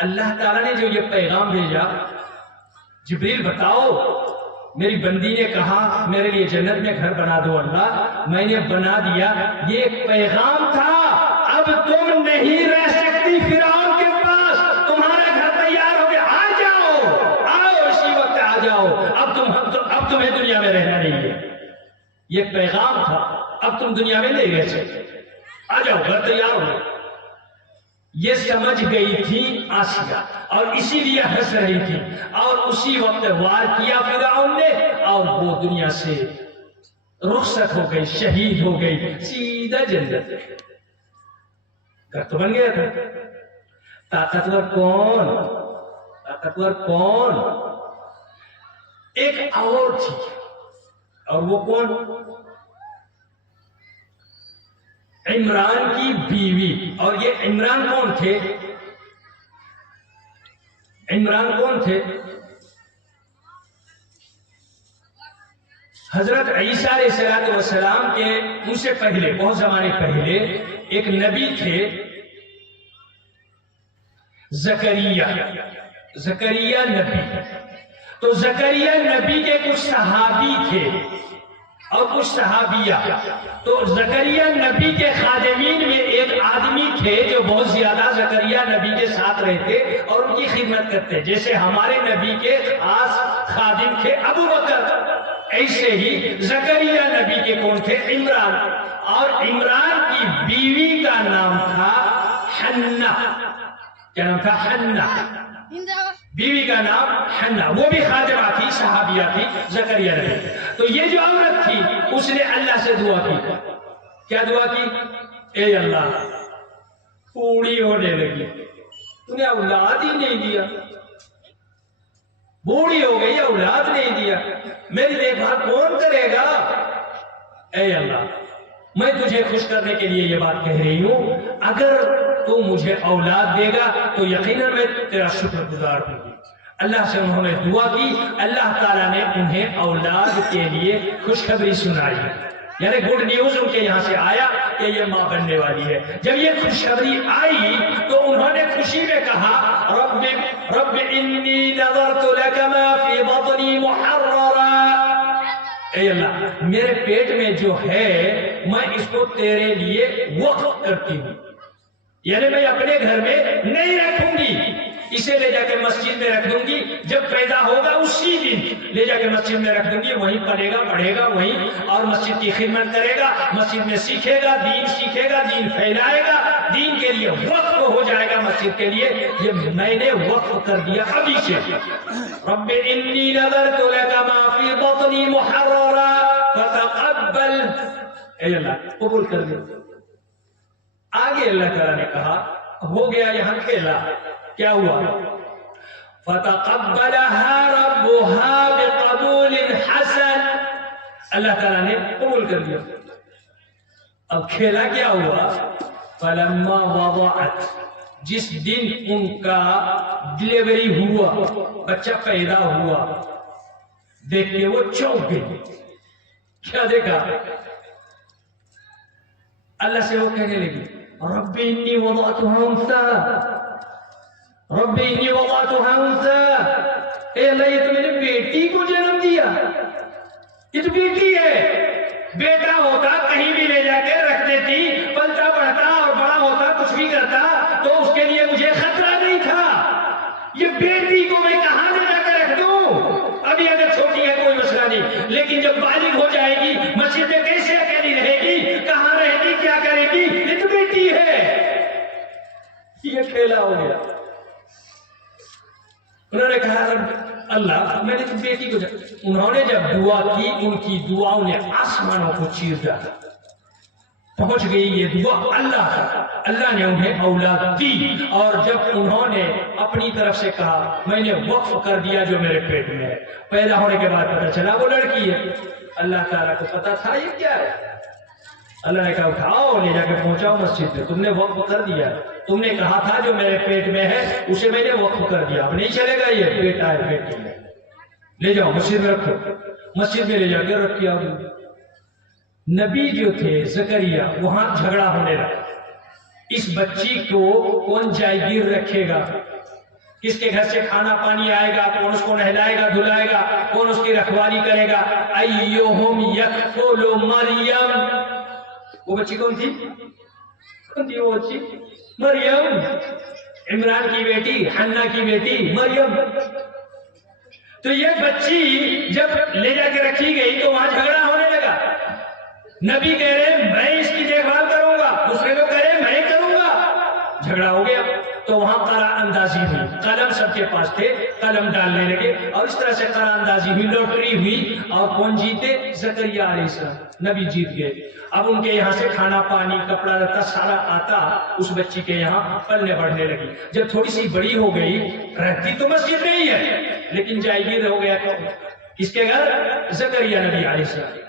اللہ تعالیٰ نے جو یہ پیغام بھیجا, جبریل بتاؤ, میری بندی نے کہا میرے لیے جنت میں گھر بنا دو اللہ, میں نے بنا دیا. یہ ایک پیغام تھا, اب تم نہیں رہ سکتی فرعون کے پاس, تمہارا گھر تیار ہو گیا, آ جاؤ, آؤ اسی وقت آ جاؤ. اب تمہیں دنیا میں رہنا نہیں ہے. یہ پیغام تھا, اب تم دنیا میں نہیں رہ سکتے, آ جاؤ, گھر تیار ہو. یہ سمجھ گئی تھی آسیہ, اور اسی لیے ہنس رہی تھی, اور اسی وقت وار کیا فرعون نے, اور وہ دنیا سے رخصت ہو گئی, شہید ہو گئی, سیدھا جنت. گھر تو بن گیا تھا. طاقتور کون؟ ایک اور تھی, اور وہ کون؟ عمران کی بیوی. اور یہ عمران کون تھے؟ حضرت عیسیٰ علیہ السلام کے ان سے پہلے, بہت زمانے پہلے ایک نبی تھے, زکریا نبی. تو زکریا نبی کے کچھ صحابی تھے اور کچھ صحابیہ. تو زکریا نبی کے خادمین میں ایک آدمی تھے جو بہت زیادہ زکریا نبی کے ساتھ رہتے اور ان کی خدمت کرتے, جیسے ہمارے نبی کے خاص خادم تھے ابو بکر, ایسے ہی زکریا نبی کے کون تھے؟ عمران. اور عمران کی بیوی کا نام تھا حنہ. کیا نام تھا؟ حنہ. بیوی کا نام حنہ, وہ بھی خادمہ تھی, صحابیہ تھی زکریا نبی. تو یہ جو عورت تھی اس نے اللہ سے دعا کی. کیا دعا کی؟ اے اللہ, بوڑھی ہونے لگی, تو نے اولاد ہی نہیں دیا, بوڑھی ہو گئی, اولاد نہیں دیا, میری دیکھ بھال کون کرے گا؟ اے اللہ, میں تجھے خوش کرنے کے لیے یہ بات کہہ رہی ہوں, اگر تو مجھے اولاد دے گا تو یقیناً میں تیرا شکر گزار ہوں گی. اللہ سے انہوں نے دعا کی, اللہ تعالیٰ نے انہیں اولاد کے لیے خوشخبری سنائی, یعنی گڈ نیوز ان کے یہاں سے آیا کہ یہ ماں بننے والی ہے. جب یہ خوشخبری آئی تو انہوں نے خوشی میں کہا رب انی نظرت لک ما فی بطنی محررا, اے اللہ میرے پیٹ میں جو ہے میں اس کو تیرے لیے وقف کرتی ہوں, یعنی میں اپنے گھر میں نہیں رکھوں گی, اسے لے جا کے مسجد میں رکھ دوں گی, جب پیدا ہوگا اسی دن لے جا کے مسجد میں رکھ دوں گی, وہیں پڑھے گا پڑھے گا وہیں, اور مسجد کی خدمت کرے گا, مسجد میں سیکھے گا, دین پھیلائے گا, دین کے لیے وقف ہو جائے گا مسجد کے لیے. یہ میں نے وقف کر دیا ابھی سے. رب انی نذرت لک ما فی بطنی محررا فتقبل, اے اللہ قبول کر لے. آگے اللہ تعالیٰ نے کہا, ہو گیا یہاں کھیلا, کیا ہوا؟ فَتَقَبَّلَهَا رَبُّهَا بِقَبُولٍ حَسَنٍ, اللہ تعالیٰ نے قبول کر لیا. اب کھیلا کیا ہوا؟ فلما وضعت، جس دن ان کا ڈلیوری ہوا، بچہ پیدا ہوا، دیکھ کے وہ چونک گئی۔ کیا دیکھا؟ اللہ سے وہ کہنے لگی رب انی وضعتها انثى، رب انی وضعتها انثى، اے اللہ یہ تو میں نے بیٹی کو جنم دیا، یہ تو بیٹی ہے، بیٹا ہوتا کہیں بھی لے جا کے رکھ دیتی، پلتا بڑھتا اور بڑا ہوتا کچھ بھی کرتا تو اس کے لیے مجھے خطرہ نہیں تھا، یہ بیٹی کو میں کہاں لے جا کے رکھ دوں؟ ابھی اگر چھوٹی ہے کوئی مسئلہ نہیں، لیکن جب بالغ ہو جائے گی مسجد میں کیسے اکیلی رہے گی، کہاں رہے گی، کیا کرے گی؟ یہ تو بیٹی ہے، یہ کھیلا ہو گیا۔ انہوں نے کہا اللہ میں نے تو بیٹی کو انہوں نے جب دعا کی، ان کی دعاؤں نے آسمانوں کو چیر ڈالا، پہنچ گئی یہ دعا اللہ تک، اللہ نے انہیں اولاد دی، اور جب انہوں نے اپنی طرف سے کہا میں نے وقف کر دیا جو میرے پیٹ میں ہے، پیدا ہونے کے بعد پتا چلا وہ لڑکی ہے، اللہ تعالیٰ کو پتا تھا یہ کیا ہے، اللہ نے کہا اٹھاؤ لے جا کے پہنچاؤ مسجد میں، تم نے وقف کر دیا، تم نے کہا تھا جو میرے پیٹ میں ہے اسے میں نے وقف کر دیا، اب نہیں چلے گا، یہ بیٹا ہے بیٹی ہے، لے جاؤ مسجد میں رکھو، مسجد میں لے جا کے رکھ دیا۔ نبی جو تھے زکریا وہاں جھگڑا ہونے لگا، اس بچی کو کون جائیگیر رکھے گا، کس کے گھر سے کھانا پانی آئے گا، کون اس کو نہلائے گا دھلائے گا، کون اس کی رکھوالی کرے گا، ایہم یکفل مریم، وہ بچی کون تھی؟ کون تھی وہ بچی؟ مریم، عمران کی بیٹی، حنا کی بیٹی مریم۔ تو یہ بچی جب لے جا کے رکھی گئی تو وہاں جھگڑا ہونے لگا، نبی کہہ رہے میں اس کی دیکھ بھال کروں گا، دوسرے لوگ کہہ رہے میں کروں گا، جھگڑا ہو گیا۔ تو وہاں قرار اندازی ہوئی، قلم سب کے پاس تھے، قلم ڈالنے لگے، اور اس طرح سے قرار اندازی ہوئی، لوٹری ہوئی، اور کون جیتے؟ زکریا علیہ السلام، نبی جیت گئے۔ اب ان کے یہاں سے کھانا پانی کپڑا لتا سارا آتا اس بچی کے یہاں پلنے بڑھنے لگی، جب تھوڑی سی بڑی ہو گئی، رہتی تو مسجد میں ہی ہے لیکن جائیگیر ہو گیا کس کے گھر؟ زکریا نبی علیہ السلام۔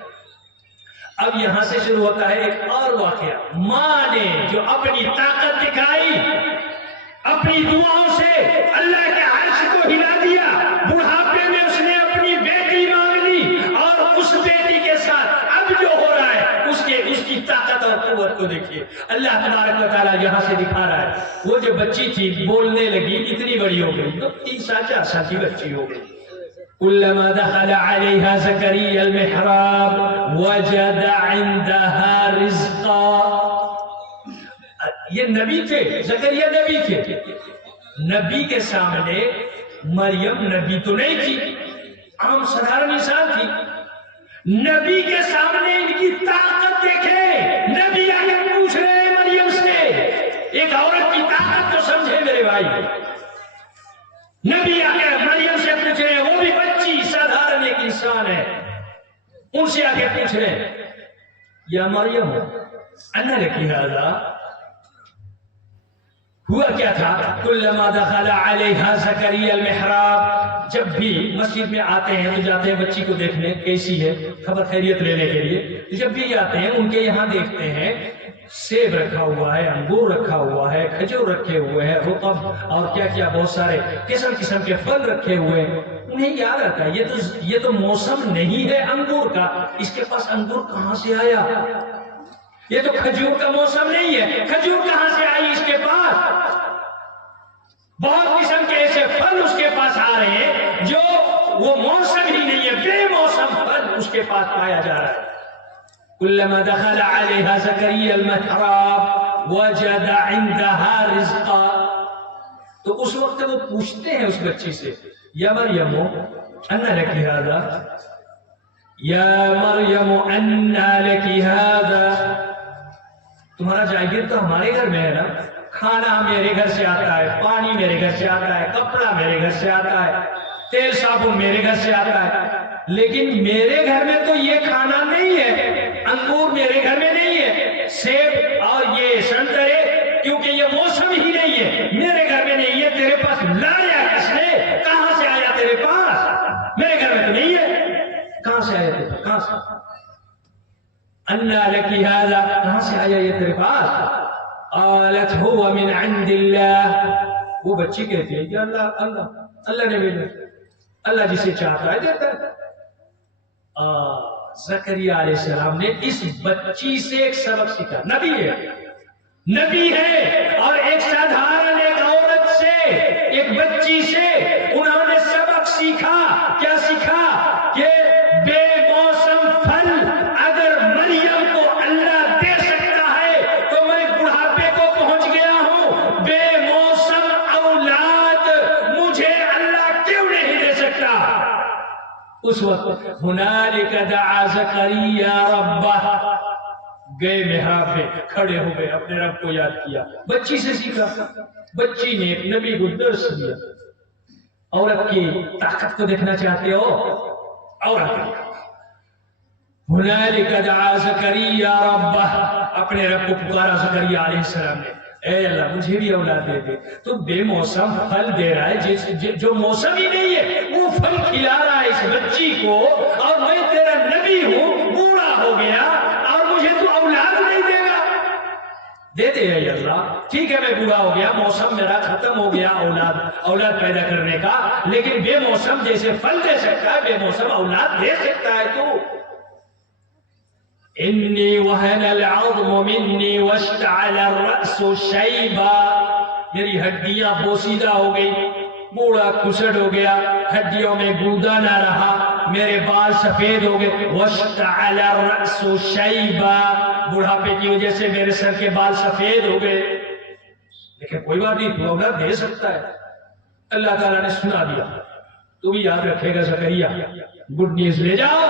اب یہاں سے شروع ہوتا ہے ایک اور واقعہ، ماں نے جو اپنی طاقت دکھائی، اپنی دعاؤں سے اللہ کے عرش کو ہلا دیا، بڑھاپے میں اس نے اپنی بیٹی مانگ لی، اور اس بیٹی کے ساتھ اب جو ہو رہا ہے اس کی طاقت اور قوت کو دیکھیے، اللہ تبارک و تعالیٰ یہاں سے دکھا رہا ہے۔ وہ جو بچی تھی بولنے لگی، اتنی بڑی ہو گئی، تو 3 سال 4 سال کی بچی ہو گئی۔ كلما دخل عليها زكريا المحراب وجد عندها رزقا، یہ نبی تھے، زکریا نبی تھے، نبی کے سامنے مریم نبی تو نہیں تھی، عام سادھارن انسان تھی، نبی کے سامنے ان کی طاقت دیکھے، نبی آگے پوچھ رہے ہیں مریم سے، ایک عورت کی طاقت تو سمجھے میرے بھائی، نبی آگے مریم سے پوچھ رہے ہیں، وہ بھی بچی سادھارن ایک انسان ہے، ان سے آگے پوچھ رہے ہیں یا مریم انا لکی ھذا، ہوا کیا تھا؟ کلما دخل علیہا زکریا المحراب، جب بھی مسجد میں آتے ہیں تو جاتے ہیں بچی کو دیکھنے کیسی ہے، خبر خیریت لینے کے لیے، جب بھی جاتے ہیں ان کے یہاں دیکھتے ہیں سیب رکھا ہوا ہے، انگور رکھا ہوا ہے، کھجور رکھے ہوئے ہیں، رطب اور کیا کیا بہت سارے قسم قسم کے پھل رکھے ہوئے ہیں، انہیں یاد آتا ہے یہ تو موسم نہیں ہے انگور کا، اس کے پاس انگور کہاں سے آیا؟ یہ تو کھجور کا موسم نہیں ہے، کھجور کہاں سے آئی اس کے پاس؟ بہت قسم کے ایسے پھل اس کے پاس آ رہے ہیں جو وہ موسم ہی نہیں ہے، بے موسم پھل اس کے پاس پایا جا رہا ہے۔ كلما دخل عليها زكريا المحراب وجد عندها رزقا، تو اس وقت وہ پوچھتے ہیں اس بچی سے یا مریم انا لك هذا، یا مریم انا لك هذا، تمہارا جائیگیر تو ہمارے گھر میں ہے نا، کھانا میرے گھر سے آتا ہے، پانی میرے گھر سے آتا ہے، کپڑا میرے گھر سے آتا ہے، تیل صابن میرے گھر سے آتا ہے، لیکن میرے گھر میں تو یہ کھانا نہیں ہے، انگور میرے گھر میں نہیں ہے، سیب اور یہ سنترے کیونکہ یہ موسم ہی نہیں ہے میرے گھر میں نہیں ہے، تیرے پاس لایا کس نے؟ کہاں سے آیا تیرے پاس؟ میرے گھر میں تو نہیں ہے، کہاں سے آیا تیرے پاس؟ کہاں سے؟ انا لکی ھذا، کہاں سے آیا یہ تیرے پاس؟ قالت هو من عند اللہ، وہ بچی کہتی ہے کہ اللہ نے بھیجا، اللہ جسے چاہتا ہے دیتا ہے۔ زکریا علیہ السلام نے اس بچی سے ایک سبق سیکھا، نبی ہے اور ایک سادھارن ایک عورت سے، ایک بچی سے انہوں نے سبق سیکھا۔ کیا سیکھا؟ کہ بے موسم پھل اگر مریم کو اللہ دے سکتا ہے تو میں بڑھاپے کو پہنچ گیا ہوں، بے موسم اولاد مجھے اللہ کیوں نہیں دے سکتا؟ اس وقت ہنالک دعا زکریا ربہ، گئے محراب میں کھڑے ہو گئے، اپنے رب کو یاد کیا، بچی سے سیکھا۔ بچی نے ایک نبی کو درس دیا۔ عورت کی طاقت کو دیکھنا چاہتے ہو؟ عورت ہنالک دعا زکریا ربہ، اپنے رب کو پکارا زکریا علیہ السلام نے، اے اللہ مجھے بھی اولاد دے دے، تو بے موسم پھل دے رہا ہے، جو موسم ہی نہیں ہے وہ پھل کھلا رہا ہے اس بچی کو، اور میں تیرا نبی ہوں، بوڑھا ہو گیا اور مجھے تو اولاد نہیں دے گا؟ دے دے اے اللہ، ٹھیک ہے میں بوڑھا ہو گیا، موسم میرا ختم ہو گیا اولاد پیدا کرنے کا، لیکن بے موسم جیسے پھل دے سکتا ہے بے موسم اولاد دے سکتا ہے تو۔ انی وہن العظم منی واشتعل الرأس شیبا، میری ہڈیاں بوسیدہ ہو گئی، بوڑھا کھسڑ ہو گیا، ہڈیوں میں گودا نہ رہا، میرے بال سفید ہو گئے، واشتعل الرأس شیبا، بڑھاپے کی وجہ سے میرے سر کے بال سفید ہو گئے، لیکن کوئی بات نہیں، تو اولاد دے سکتا ہے۔ اللہ تعالیٰ نے سنا دیا، تو بھی یاد رکھے گا زکریا، گڈ نیوز لے جاؤ،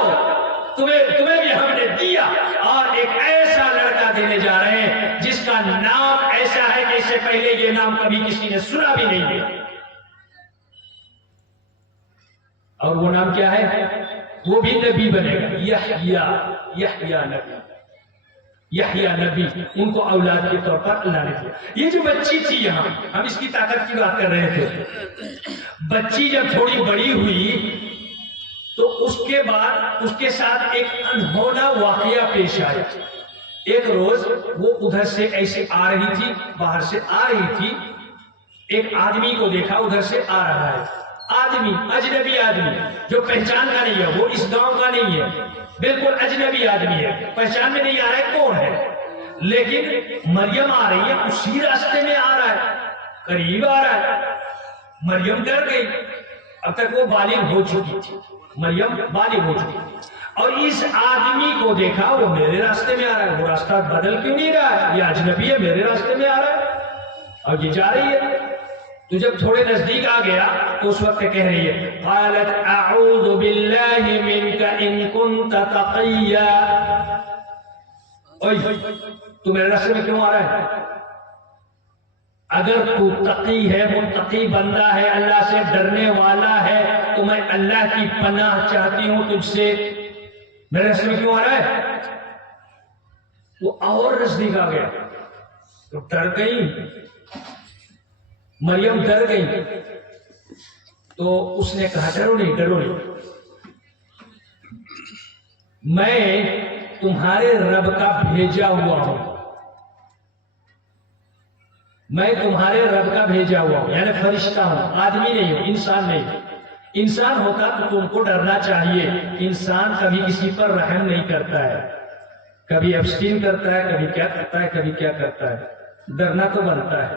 تمہیں بھی ہم نے دیا، اور ایک ایسا لڑکا دینے جا رہے ہیں جس کا نام ایسا ہے کہ اس سے پہلے یہ نام کبھی کسی نے سنا بھی نہیں ہے۔ اور وہ نام کیا ہے؟ وہ بھی نبی بنے گا، یحییٰ نبی، ان کو اولاد کے طور پر اللہ نے دیا۔ یہ جو بچی تھی یہاں، ہم اس کی طاقت کی بات کر رہے تھے، بچی جب تھوڑی بڑی ہوئی تو اس کے بعد اس کے ساتھ ایک انہونا واقعہ پیش آیا۔ ایک روز وہ ادھر سے ایسے آ رہی تھی، باہر سے آ رہی تھی، ایک آدمی کو دیکھا ادھر سے آ رہا ہے، آدمی اجنبی آدمی جو پہچان کا نہیں ہے، وہ اس گاؤں کا نہیں ہے، بالکل اجنبی آدمی ہے، پہچان میں نہیں آ رہا ہے کون ہے، لیکن مریم آ رہی ہے، اسی راستے میں آ رہا ہے، قریب آ رہا ہے۔ مریم ڈر گئی، اب تک وہ بالغ ہو چکی تھی، مریم بالغ ہو چکی تھی، اور اس آدمی کو دیکھا وہ میرے راستے میں آ رہا ہے، وہ راستہ بدل کیوں نہیں رہا ہے، یہ اجنبی ہے میرے راستے میں آ رہا ہے، اور یہ جا رہی ہے۔ تو جب تھوڑے نزدیک آ گیا تو اس وقت کہہ رہی ہے، قالت اعوذ باللہ منک ان کنت تقیا، تو میرے راستے میں کیوں آ رہا ہے؟ اگر تو تقی ہے، متقی بندہ ہے، اللہ سے ڈرنے والا ہے، تو میں اللہ کی پناہ چاہتی ہوں تجھ سے، میرے راستے میں کیوں آ رہا ہے؟ وہ اور نزدیک آ گیا تو ڈر گئی، مریم ڈر گئی، تو اس نے کہا ڈرو نہیں، میں تمہارے رب کا بھیجا ہوا ہوں، میں تمہارے رب کا بھیجا ہوا ہوں، یعنی فرشتہ ہوں، آدمی نہیں ہوں، انسان نہیں ہوں۔ انسان ہوتا تو تم کو ڈرنا چاہیے، انسان کبھی کسی پر رحم نہیں کرتا ہے، کبھی ابسٹین کرتا ہے، کبھی کیا کرتا ہے، کبھی کیا کرتا ہے، ڈرنا تو بنتا ہے،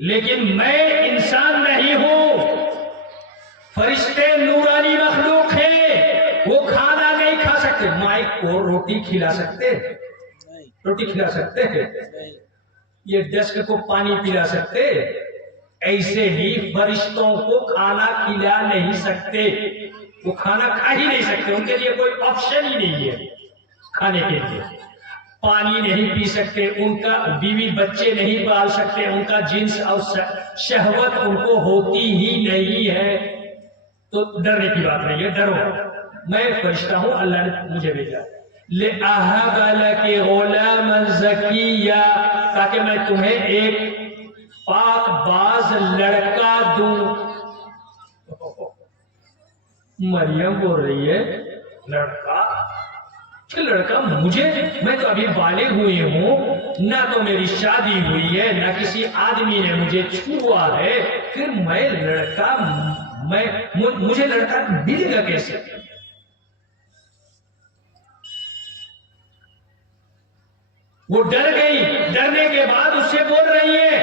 لیکن میں انسان نہیں ہوں، فرشتے نورانی مخلوق ہیں، وہ کھانا نہیں کھا سکتے، مائک کو روٹی کھلا سکتے ہیں، یہ ڈسک کو پانی پلا سکتے، ایسے ہی فرشتوں کو کھانا کھلا نہیں سکتے، وہ کھانا کھا ہی نہیں سکتے، ان کے لیے کوئی آپشن ہی نہیں ہے کھانے کے لیے، پانی نہیں پی سکتے، ان کا بیوی بچے نہیں پال سکتے، ان کا جنس اور شہوت ان کو ہوتی ہی نہیں ہے، تو ڈرنے کی بات نہیں ہے، ڈرو، میں فرشتہ ہوں، اللہ نے مجھے بھیجا لِأَهَبَ لَكِ غُلَامًا زَكِيًّا، تاکہ میں تمہیں ایک پاک باز لڑکا دوں۔ مریم بول رہی ہے لڑکا، کہ لڑکا مجھے، میں تو ابھی بالغ ہوئی ہوں، نہ تو میری شادی ہوئی ہے، نہ کسی آدمی نے مجھے چھوا ہے، پھر مجھے لڑکا ملے گا کیسے؟ وہ ڈر گئی، ڈرنے کے بعد اس سے بول رہی ہے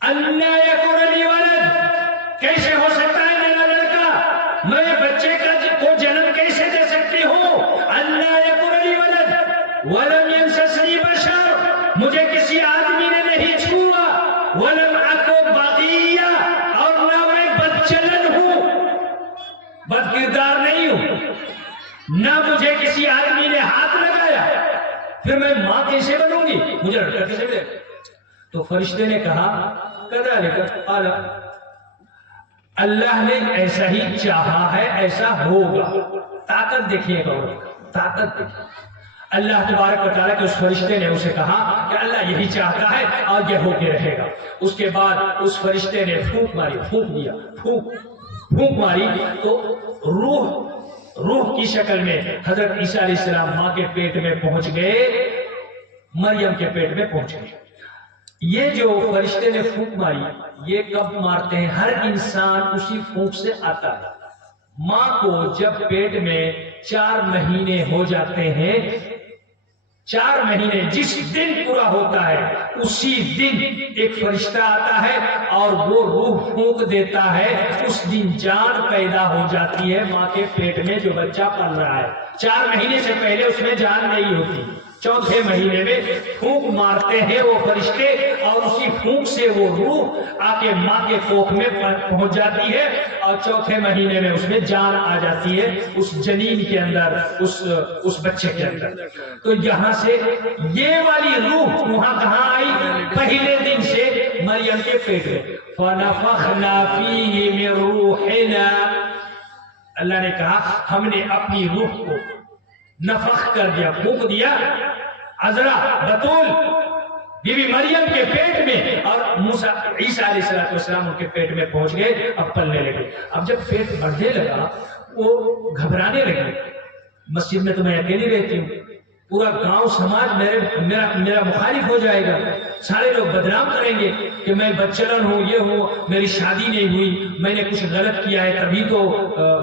اَنَّا يَكُونُ لِي وَلَدٌ، کیسے ہو سکتا ہے میرا لڑکا، میں بچے کو جنم کیسے دے سکتی ہوں؟ اَنَّا يَكُونُ لِي وَلَدٌ وَلَمْ يَمْسَسْنِي بَشَرٌ، مجھے کسی آدمی نے نہیں چھوا، وَلَمْ أَكُ بَغِيًّا، اور نہ میں بدچلن ہوں، بد کردار نہیں ہوں، نہ مجھے کسی آدمی نے ہاتھ لگایا، پھر میں ماں کیسے بنوں گی، مجھے لڑکا کیسے ملے؟ تو فرشتے نے کہا کذالک قال، اللہ نے ایسا ہی چاہا ہے، ایسا ہوگا۔ طاقت دیکھیے گا، طاقت دیکھیے، اللہ تبارک و تعالیٰ کے اس فرشتے نے اسے کہا کہ اللہ یہی چاہتا ہے اور یہ ہو کے رہے گا۔ اس کے بعد اس فرشتے نے پھونک ماری، پھونک ماری تو روح کی شکل میں حضرت عیسیٰ علیہ السلام ماں کے پیٹ میں پہنچ گئے، مریم کے پیٹ میں پہنچ گئے۔ یہ جو فرشتے نے پھونک ماری، یہ کب مارتے ہیں؟ ہر انسان اسی پھونک سے آتا ہے۔ ماں کو جب پیٹ میں 4 مہینے ہو جاتے ہیں، 4 مہینے جس دن پورا ہوتا ہے اسی دن ایک فرشتہ آتا ہے اور وہ روح پھونک دیتا ہے، اس دن جان پیدا ہو جاتی ہے ماں کے پیٹ میں جو بچہ پل رہا ہے۔ 4 مہینے سے پہلے اس میں جان نہیں ہوتی، 4تھے مہینے میں پھونک مارتے ہیں وہ فرشتے، اور اسی پھونک سے وہ روح آ کے ماں کے کوکھ میں پہنچ جاتی ہے، اور 4تھے مہینے میں اس میں جان آ جاتی ہے اس جنین کے اندر، اس بچے کے اندر۔ تو یہاں سے یہ والی روح وہاں کہاں آئی؟ پہلے دن سے مریم کے پیٹ میں۔ فَنَفَخْنَا فِيهِ مِن رُوحِنَا، اللہ نے کہا ہم نے اپنی روح کو نفخ کر دیا، پھونک دیا، عذرا بطول بی بی مریم کے پیٹ میں، اور موسیٰ عیسیٰ علیہ السلام ان کے پیٹ میں پہنچ گئے، اب پلنے لگے۔ اب جب پیٹ بڑھنے لگا وہ گھبرانے لگے، مسجد میں تو میں اکیلی رہتی ہوں، پورا گاؤں سماج میرا مخالف ہو جائے گا، سارے لوگ بدنام کریں گے کہ میں بدچلن ہوں، یہ ہوں، میری شادی نہیں ہوئی، میں نے کچھ غلط کیا ہے تبھی تو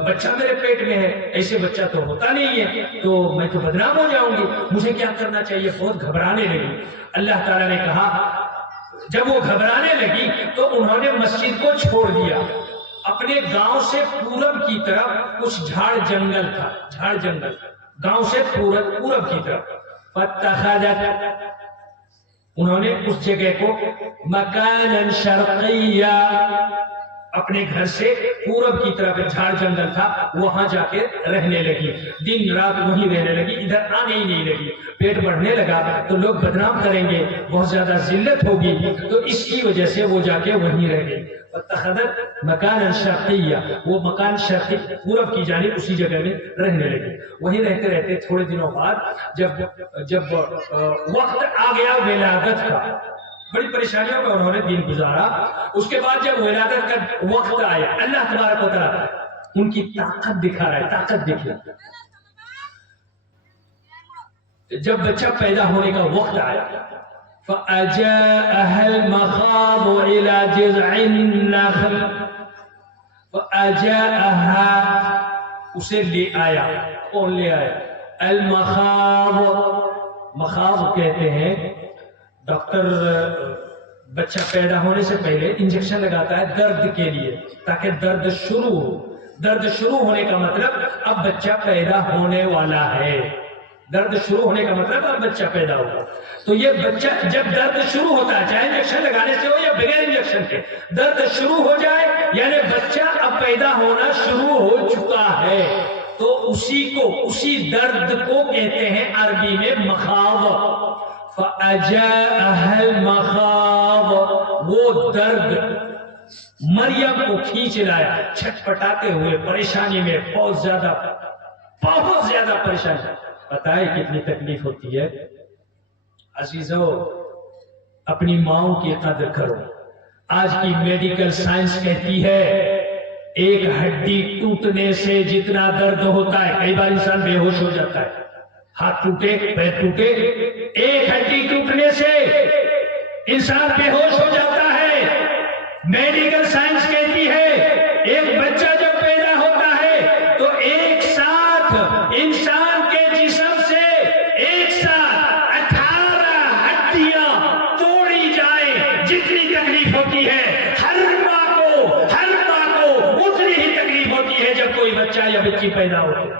بچہ میرے پیٹ میں ہے، ایسے بچہ تو ہوتا نہیں ہے، تو میں تو بدنام ہو جاؤں گی، مجھے کیا کرنا چاہیے؟ بہت گھبرانے لگی۔ اللہ تعالیٰ نے کہا جب وہ گھبرانے لگی تو انہوں نے مسجد کو چھوڑ دیا، اپنے گاؤں سے پورب کی طرف کچھ جھاڑ جنگل تھا، گاؤں سے پورب کی طرف، فاتخذت، انہوں نے اس جگہ کو مکانا شرقیہ، اپنے گھر سے پورب کی طرف جھاڑ جنگل تھا، وہاں جا کے رہنے لگی، دن رات وہیں رہنے لگی، ادھر آنے ہی نہیں لگی۔ پیٹ بڑھنے لگا تو لوگ بدنام کریں گے، بہت زیادہ ذلت ہوگی، تو اس کی وجہ سے وہ جا کے وہیں رہ گئی۔ فاتخذت مکانا شرقیہ، وہ مکان شرقی پورب کی جانب اسی جگہ میں رہنے لگی۔ وہیں رہتے رہتے تھوڑے دنوں بعد جب وقت آ گیا ولادت کا، بڑی پریشانیوں میں انہوں نے دن گزارا، اس کے بعد جب ولادت کا وقت آیا، اللہ تبارک و تعالیٰ ان کی طاقت دکھا رہا ہے، طاقت دکھا، جب بچہ پیدا ہونے کا وقت آیا، فَأَجَاءَهَا الْمَخَاضُ إِلَى جِذْعِ النَّخْلِ، فَأَجَاءَهَا، اسے لے آیا، کون لے آیا؟ المخاض، مخاض کہتے ہیں، ڈاکٹر بچہ پیدا ہونے سے پہلے انجیکشن لگاتا ہے درد کے لیے، تاکہ درد شروع ہو، درد شروع ہونے کا مطلب اب بچہ پیدا ہونے والا ہے، درد شروع ہونے کا مطلب اب بچہ پیدا ہوگا۔ تو یہ بچہ جب درد شروع ہوتا ہے، چاہے انجیکشن لگانے سے ہو یا بغیر انجیکشن کے، درد شروع ہو جائے یعنی بچہ اب پیدا ہونا شروع ہو چکا ہے، تو اسی درد کو کہتے ہیں عربی میں مخاض۔ فَأَجَاءَهَا الْمَخَاض، وہ درد مریم کو کھینچ لایا، چھٹپٹاتے ہوئے پریشانی میں، بہت زیادہ پریشانی۔ پتہ ہے کتنی تکلیف ہوتی ہے عزیزو، اپنی ماؤں کی قدر کرو۔ آج کی میڈیکل سائنس کہتی ہے ایک ہڈی ٹوٹنے سے جتنا درد ہوتا ہے، کئی بار انسان بے ہوش ہو جاتا ہے، ہاتھ ٹوٹے پیر ٹوٹے، ایک ہڈی ٹوٹنے سے انسان بے ہوش ہو جاتا ہے۔ میڈیکل سائنس کہتی ہے ایک بچہ جب پیدا ہوتا ہے تو ایک ساتھ انسان کے جسم سے ایک ساتھ 18 ہڈیاں توڑی جائیں، جتنی تکلیف ہوتی ہے ہر ماں کو اتنی ہی تکلیف ہوتی ہے جب کوئی بچہ یا بچی پیدا ہوتی ہے۔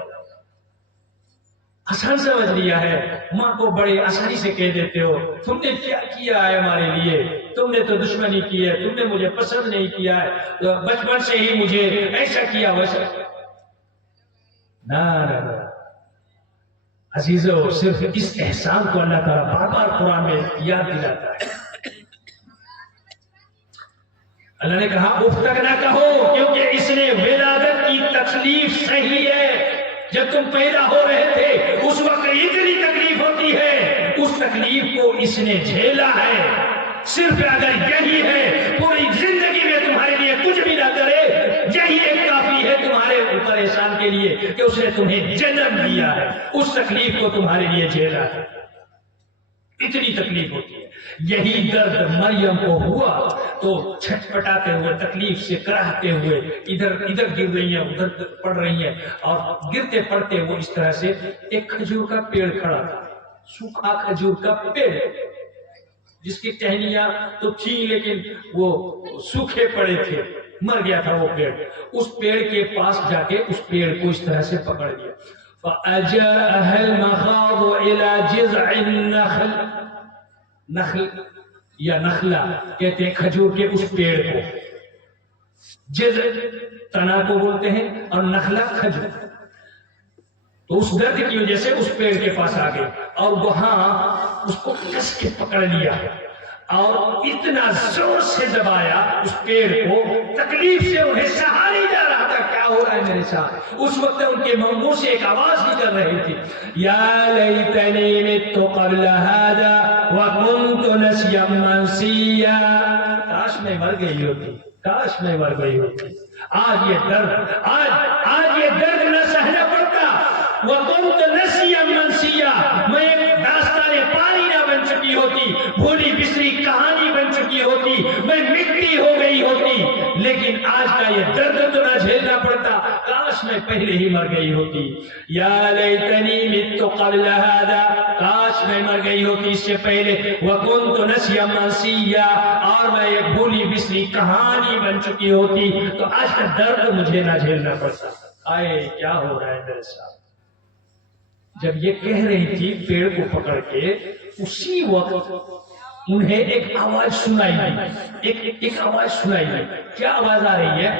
آسان سمجھ لیا ہے، ماں کو بڑے آسانی سے کہہ دیتے ہو تم نے کیا کیا ہے ہمارے لیے، تم نے تو دشمنی کی ہے، تم نے مجھے پسند نہیں کیا ہے، بچپن سے ہی مجھے ایسا کیا ویسا۔ نہ عزیزو، صرف اس احسان کو اللہ تعالیٰ بار بار قرآن میں یاد دلاتا ہے۔ اللہ نے کہا اف تک نہ کہو، کیونکہ اس نے ولادت کی تکلیف صحیح ہے، جب تم پیدا ہو رہے تھے اس وقت اتنی تکلیف ہوتی ہے، اس تکلیف کو اس نے جھیلا ہے۔ صرف اگر یہی ہے پوری زندگی میں تمہارے لیے کچھ بھی نہ کرے، یہی ایک کافی ہے تمہارے اوپر احسان کے لیے کہ اس نے تمہیں جنم دیا ہے، اس تکلیف کو تمہارے لیے جھیلا ہے۔ اتنی تکلیف ہوتی ہے۔ یہی درد مریم کو ہوا تو چھٹپٹاتے ہوئے، تکلیف سے کراہتے ہوئے ادھر گر رہی ہیں، ادھر پڑ رہی ہیں، اور گرتے پڑتے وہ اس طرح سے ایک کھجور کا پیڑ کھڑا تھا، سوکھا کھجور کا پیڑ جس کی ٹہنیاں تو تھیں لیکن وہ سوکھے پڑے تھے، مر گیا تھا وہ پیڑ۔ اس پیڑ کے پاس جا کے اس پیڑ کو اس طرح سے پکڑ لیا۔ فَأَجَاءَهَا الْمَخَاضُ إِلَى جِذْعِ النَّخْلِ، نخل یا نخلا کہتے ہیں کھجور کے اس پیڑ کو، جذع تنا کو بولتے ہیں اور نخلا کھجور۔ تو اس درد کی وجہ سے اس پیڑ کے پاس آ گئے اور وہاں اس کو کس کے پکڑ لیا اور اتنا زور سے دبایا اس پیڑ کو، تکلیف سے انہیں سہا نہیں جا رہا تھا کیا ہو رہا ہے میرے ساتھ۔ اس وقت ان کے منہ سے ایک آواز نکل رہی تھی، یا لیتنی مت قبل ھذا وکنت نسیا منسیا، کاش میں مر گئی ہوتی، کاش میں مر گئی ہوتی، آج یہ درد نہ سہنا پڑتا۔ وکنت نسیا منسیا، میں ایک داستان پاری نہ بن چکی ہوتی، بھولی بسری کہانی بن چکی ہوتی، میں مٹی ہو گئی ہوتی، لیکن آج کا یہ درد تو نہ جھیلنا پڑتا، کاش میں پہلے ہی مر گئی ہوتی۔ یا لیتنی مت قبل ھذا، کاش میں مر گئی ہوتی اس سے پہلے، وکنت نسیا منسیا، اور میں ایک بھولی بسری کہانی بن چکی ہوتی تو آج کا درد مجھے نہ جھیلنا پڑتا۔ آئے کیا ہو رہا ہے میرے ساتھ۔ جب یہ کہہ رہی تھی پیڑ کو پکڑ کے، اسی وقت انہیں ایک آواز سنائی دی، ایک آواز سنائی دی۔ کیا آواز آ رہی ہے؟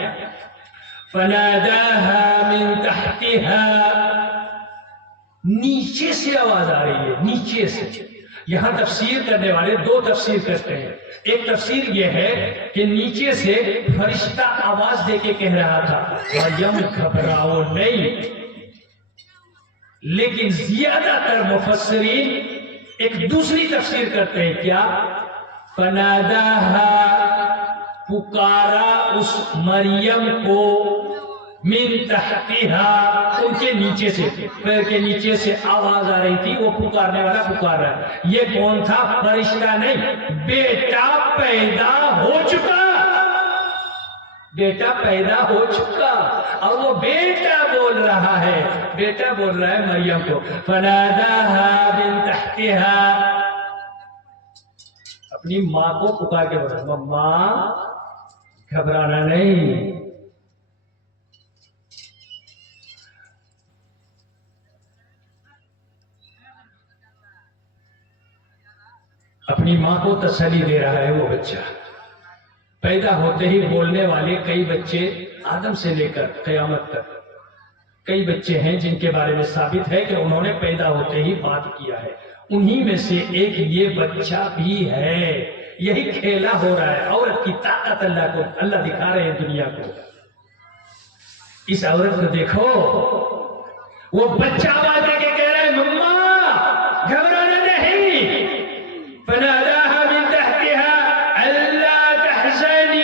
فناداها من تحتها، نیچے سے آواز آ رہی ہے، نیچے سے۔ یہاں تفسیر کرنے والے دو تفسیر کرتے ہیں، ایک تفسیر یہ ہے کہ نیچے سے فرشتہ آواز دے کے کہہ رہا تھا مریم گھبراؤ نہیں، لیکن زیادہ تر مفسرین ایک دوسری تفسیر کرتے ہیں، کیا؟ فناداها، پکارا اس مریم کو، من تحتها، ان کے نیچے سے، پیر کے نیچے سے آواز آ رہی تھی، وہ پکارنے والا پکار رہا ہے۔ یہ کون تھا؟ فرشتہ نہیں، بیٹا پیدا ہو چکا، بیٹا پیدا ہو چکا، اور وہ بیٹا بول رہا ہے، بیٹا بول رہا ہے مریم کو۔ فناداها من تحتها، اپنی ماں کو پکار کے بولا ماں گھبرانا نہیں۔ اپنی ماں کو تسلی دے رہا ہے وہ بچہ۔ پیدا ہوتے ہی بولنے والے کئی بچے آدم سے لے کر قیامت تک کئی بچے ہیں جن کے بارے میں ثابت ہے کہ انہوں نے پیدا ہوتے ہی بات کیا ہے، انہی میں سے ایک یہ بچہ بھی ہے۔ یہی کھیلا ہو رہا ہے، عورت کی طاقت اللہ دکھا رہے ہیں دنیا کو۔ اس عورت کو دیکھو، وہ بچہ آواز دے کے کہہ رہا ہے مما گھبرانا نہیں۔ فناداها من تحتها الا تحزني،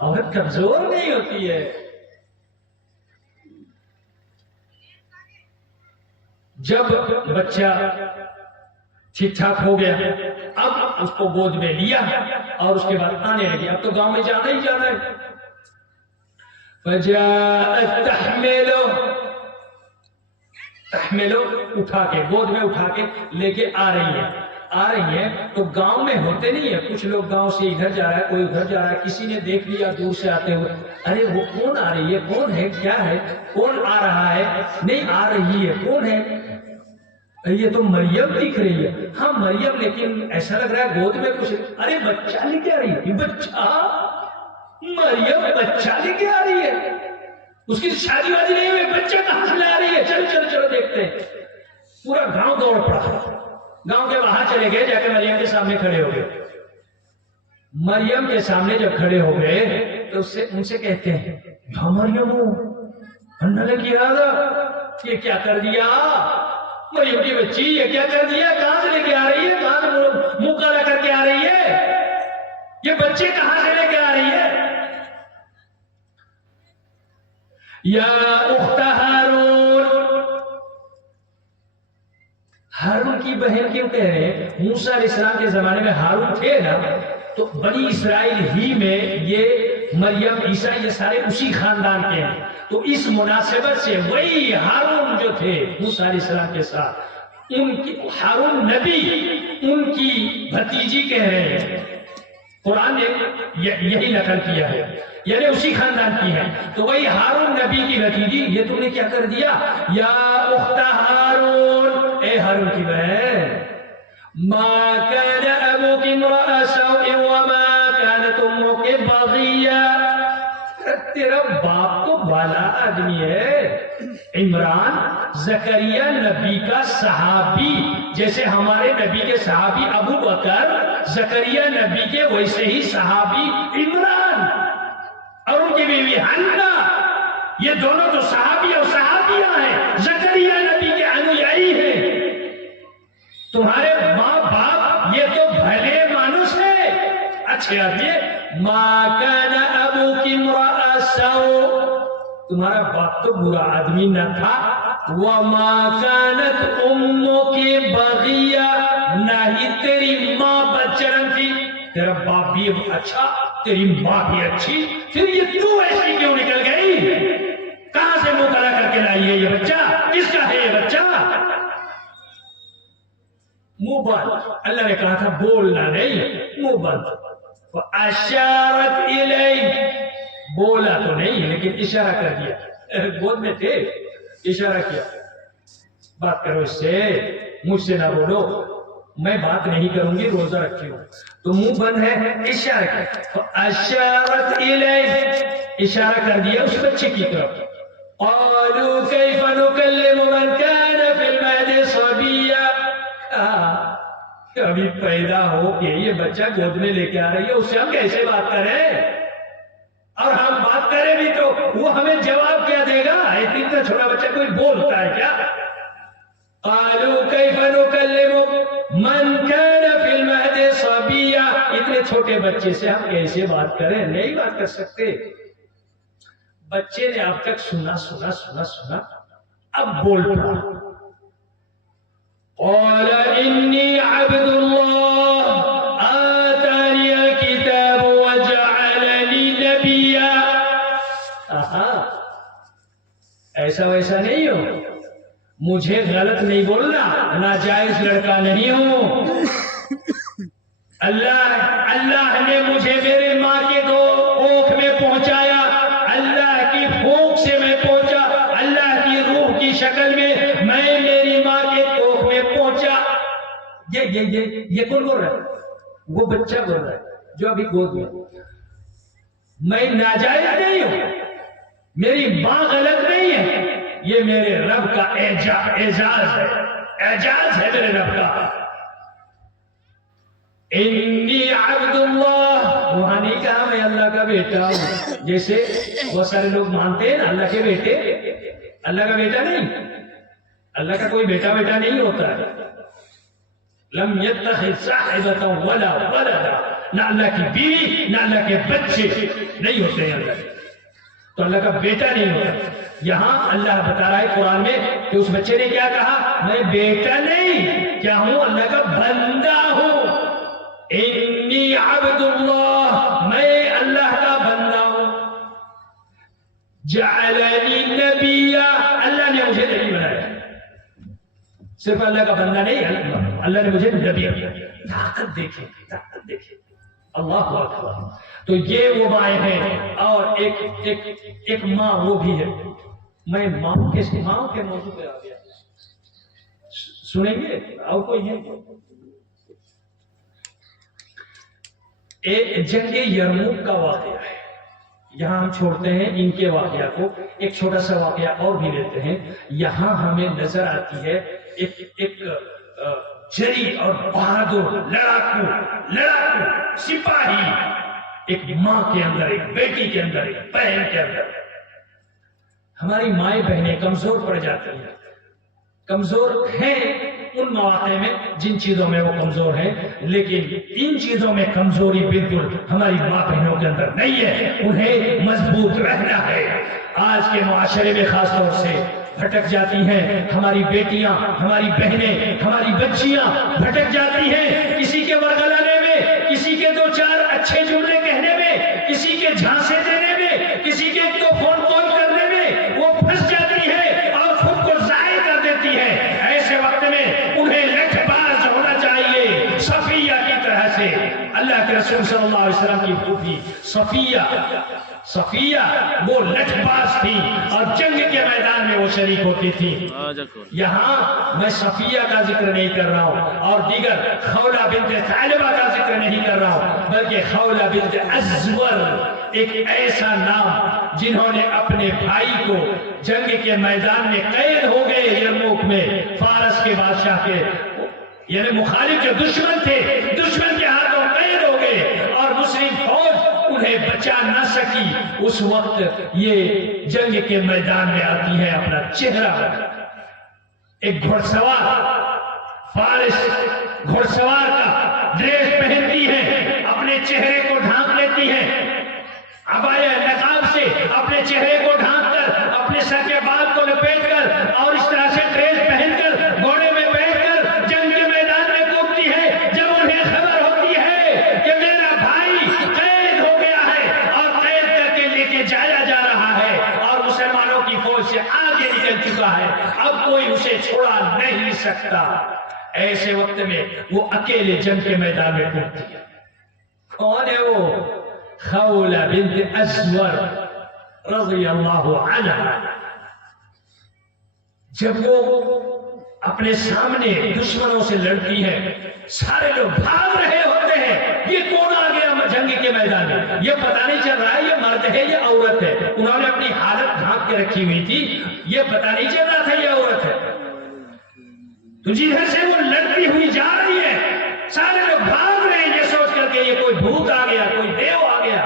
عورت کمزور نہیں ہوتی ہے. جب بچہ ٹھیک ٹھاک ہو گیا اب اس کو گود میں لیا اور اس کے بعد آنے لگی. اب تو گاؤں میں جانا ہی جانا ہے. فجاءت تحملو اٹھا کے گود میں اٹھا کے لے کے آ رہی ہے. تو گاؤں میں ہوتے نہیں ہے, کچھ لوگ گاؤں سے ادھر جا رہا ہے, کوئی ادھر جا رہا ہے, کسی نے دیکھ لیا دور سے آتے ہوئے, ارے وہ کون آ رہی ہے, کون ہے, کیا ہے, کون آ رہا ہے, نہیں آ رہی ہے, کون ہے, یہ تو مریم دکھ رہی ہے. ہاں مریم, لیکن ایسا لگ رہا ہے گود میں کچھ, ارے بچہ لے کے آ رہی ہے, بچہ, مریم بچہ لے کے آ رہی ہے, اس کی شادی وادی نہیں ہوئی, بچہ کہاں سے لا رہی ہے, چلو چلو چلو دیکھتے ہیں. پورا گاؤں دوڑ پڑا, گاؤں کے وہاں چلے گئے, جا کے مریم کے سامنے کھڑے ہو گئے. مریم کے سامنے جب کھڑے ہو گئے تو ان سے کہتے ہیں, ہاں مریم یہ کیا کر دیا, مریم کی بچی یہ کیا کر دیا, کہاں سے لے کے آ رہی ہے, کہاں سے منہ کالا کر کے آ رہی ہے, یہ بچے کہاں سے لے کے آ رہی ہے. یا اخت ہارون, ہارون کی بہن کیوں کہہ رہے ہیں, موسیٰ علیہ السلام کے زمانے میں ہارون تھے نا, تو بنی اسرائیل ہی میں یہ مریم عیسیٰ یہ سارے اسی خاندان کے ہیں, تو اس مناسبت سے وہی ہارون جو تھے موسیٰ علیہ السلام کے ساتھ, ان کی ہارون نبی ان کی بھتیجی کہہ رہے ہیں. قرآن نے یہی نقل کیا ہے, یعنی اسی خاندان کی ہے, تو وہی ہارون نبی کی بھتیجی, یہ تم نے کیا کر دیا, یا اخت ہارون, اے ہارون کی بہن, ما كان ابوك امرأ سوء وما كانت امك بغيا, تیرا باپ تو بالا آدمی ہے. عمران زکریا نبی کا صحابی, جیسے ہمارے نبی کے صحابی ابو بکر, زکریا نبی کے ویسے ہی صحابی عمران اور ان کی بیوی حنا, یہ دونوں تو صحابی اور صحابیاں ہیں, زکریا نبی کے انویائی ہیں. تمہارے ماں باپ یہ تو بھلے مانوس ہے, اچھے آدمی. ما كان ابوك امرأ سوء, تمہارا باپ تو برا آدمی نہ تھا. وما كانت امك بغيا, نہ ہی تیری ماں بدچلن تھی. تیرا باپ بھی اچھا, تیری ماں بھی اچھی, پھر یہ تو ایسی کیوں نکل گئی, کہاں سے منہ کالا کر کے لائی ہے یہ بچہ, کس کا ہے یہ بچہ. منہ بند, اللہ نے کہا تھا بولنا نہیں, منہ بند. اشارت الیہ, بولا تو نہیں لیکن اشارہ کر دیا, گود میں تھے, اشارہ کیا, بات کرو اس سے, مجھ سے نہ بولو, میں بات نہیں کروں گی, روزہ رکھی ہوں, تو منہ بند ہے, اشارہ کیا, اشارت الیہ, اشارہ کر دیا اس بچے کی طرف. قالوا کیف نکلم من کان فی المہد صبیا, ابھی پیدا ہو کے یہ بچہ گود میں لے کے آ رہی ہے, اس سے ہم کیسے بات کریں, اور ہم بات کریں بھی تو وہ ہمیں جواب کیا دے گا, اتنا چھوٹا بچہ کوئی بولتا ہے کیا. قالوا کیف نکلم من کان فی المہد صبیا, اتنے چھوٹے بچے سے ہم کیسے بات کریں, نہیں بات کر سکتے. بچے نے اب تک سنا سنا سنا سنا, اب بول پڑا. قال انی عبد اللہ آتانی الکتاب وجعلنی نبیا. ایسا ویسا نہیں ہو, مجھے غلط نہیں بولنا, ناجائز لڑکا نہیں ہوں. اللہ نے مجھے میرے ماں کے دو اوکھ میں پہنچایا, اللہ کی پھونک سے میں پہنچا, اللہ کی روح کی شکل میں میں میری ماں کے کوکھ میں پہنچا. یہ کون بول رہا ہے, وہ بچہ بول رہا ہے جو ابھی گود میں. میں ناجائز نہیں ہوں, میری ماں غلط نہیں ہے, یہ میرے رب کا اعزاز ہے, اعزاز ہے میرے رب کا. انی عبد اللہ, وہاں نہیں کہا میں اللہ کا بیٹا ہوں, جیسے بہت سارے لوگ مانتے ہیں نا اللہ کے بیٹے, اللہ کا بیٹا نہیں, اللہ کا کوئی بیٹا نہیں ہوتا ہے. لم يتخذ صاحبة ولا ولدا, نہ اللہ کی بیوی، نہ اللہ کے بچے نہیں ہوتے ہیں اللہ کے، تو اللہ کا بیٹا نہیں ہوتا۔ یہاں اللہ بتا رہا ہے قرآن میں کہ اس بچے نے کیا کہا، میں بیٹا نہیں، کیا ہوں، اللہ کا بندہ ہوں، انی عبد اللہ، میں اللہ کا بندہ ہوں، جعلنی نبیا، اللہ نے مجھے نبی بنایا، صرف اللہ کا بندہ نہیں، اللہ نے مجھے نبی بنایا۔ طاقت دیکھیں، طاقت دیکھیں، اللہ اکبر۔ تو یہ وہ مائیں ہیں، اور ایک ماں وہ بھی ہے۔ میں ماں کے موضوع پہ آ گیا، سنیں گے اور کوئی ہے؟ ایک جنگ یرموک کا واقعہ ہے، یہاں ہم چھوڑتے ہیں ان کے واقعہ کو، ایک چھوٹا سا واقعہ اور بھی لیتے ہیں۔ یہاں ہمیں نظر آتی ہے ایک جری اور بہادر لڑاکو سپاہی، ایک ماں کے اندر، ایک بیٹی کے اندر، ایک بہن کے اندر۔ ہماری مائیں بہنیں کمزور پڑ جاتی ہیں، کمزور ہیں ان مواقع میں جن چیزوں میں وہ کمزور ہیں، لیکن ان چیزوں میں کمزوری بالکل ہماری ماں بہنوں کے اندر نہیں ہے، انہیں مضبوط رہنا ہے۔ آج کے معاشرے میں خاص طور سے بھٹک جاتی ہیں ہماری بیٹیاں، ہماری بہنیں، ہماری بچیاں بھٹک جاتی ہیں کسی کے ورگلانے میں، کسی کے دو چار اچھے جملے کہنے میں، کسی کے جھانسے دینے میں، کسی کے ایک دو فون کال کرنے میں وہ پھنس جاتی ہے اور خود کو ضائع کر دیتی ہے۔ ایسے وقت میں انہیں لٹھ باز ہونا چاہیے صفیہ کی طرح سے۔ اللہ کے رسول صلی اللہ علیہ وسلم کی پھوپھی صفیہ وہ لٹھ باز تھی اور جنگ کے میدان میں وہ شریک ہوتی تھی۔ یہاں میں صفیہ کا ذکر نہیں کر رہا ہوں اور دیگر خولہ بنت ثعلبہ کا ذکر نہیں کر رہا ہوں، بلکہ خولہ بنت ازور، ایک ایسا نام جنہوں نے اپنے بھائی کو جنگ کے میدان میں قید ہو گئے یرموک میں، فارس کے بادشاہ کے، یعنی مخالف جو دشمن تھے، دشمن کے ہاتھوں قید ہو گئے اور مسلم فوج انہیں بچا نہ سکی۔ اس وقت یہ جنگ کے میدان میں آتی ہے، اپنا چہرہ ایک گھڑ سوار، فارس گھڑ سوار کا ڈریس پہنتی ہے، اپنے چہرے کو ڈھانپ لیتی ہے، عبایا نقاب سے اپنے چہرے کو ڈھانپ کر، اپنے سر کے بال کو لپیٹ کر اور اس طرح سے ڈریس پہن کر گھوڑے میں بیٹھ کر جنگ کے میدان میں کودتی ہے۔ جب انہیں خبر ہوتی ہے کہ میرا بھائی قید ہو گیا ہے اور قید کر کے لے کے جایا جا رہا ہے اور مسلمانوں کی فوج سے آگے نکل چکا ہے، اب کوئی اسے چھوڑا نہیں سکتا، ایسے وقت میں وہ اکیلے جنگ کے میدان میں کودتی ہے۔ کون ہے وہ؟ خولہ بنت ازور رضی اللہ عنہ۔ جب وہ اپنے سامنے دشمنوں سے لڑتی ہے، سارے لوگ بھاگ رہے ہوتے ہیں، یہ کون آ گیا جنگ کے میدان میں، یہ پتہ نہیں چل رہا ہے یہ مرد ہے یہ عورت ہے، انہوں نے اپنی حالت ڈھانپ کے رکھی ہوئی تھی، یہ پتہ نہیں چل رہا تھا یہ عورت ہے۔ تو جدھر سے وہ لڑتی ہوئی جا رہی ہے، سارے لوگ بھاگ رہے ہیں یہ سوچ کر کے یہ کوئی بھوت آ گیا، کوئی دیو آ گیا،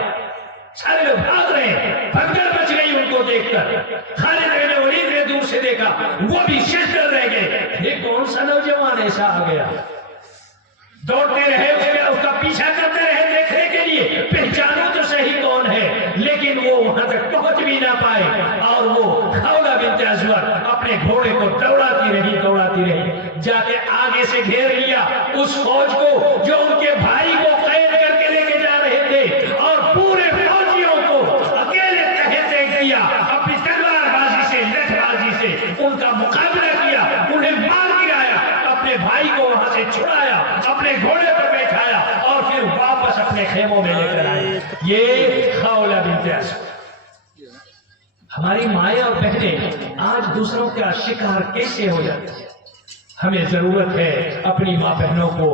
سارے لوگ بھاگ رہے ہیں، بھگدڑ مچ گئی ان کو دیکھ کر۔ خالد بن ولید نے دور سے دیکھا، وہ بھی ششدر رہ گئے، یہ کون سا نوجوان ایسا آ گیا؟ دوڑتے رہے اس کا پیچھا کرتے رہے دیکھنے کے لیے پہچانو تو صحیح کون ہے، لیکن وہ وہاں تک پہنچ بھی نہ پائے اور وہ خولہ بنت ازور اپنے گھوڑے کو دوڑاتی رہی، جا کے آگے سے گھیر لیا اس فوج کو جو ان کے بھائی کو قید کر کے لے کے جا رہے تھے، اور پورے فوجیوں کو اکیلے تہے کیا، اپنی تلوار بازی سے، لٹھ بازی سے ان کا مقابلہ کیا، انہیں مار گرایا، اپنے بھائی کو وہاں سے چھڑایا، اپنے گھوڑے پر بیٹھایا اور پھر واپس اپنے خیموں میں لے کر آئے۔ یہ خولہ بنت ازور۔ ہماری مائیں اور بہنیں آج دوسروں کا شکار کیسے ہو جاتی ہیں؟ ہمیں ضرورت ہے اپنی ماں بہنوں کو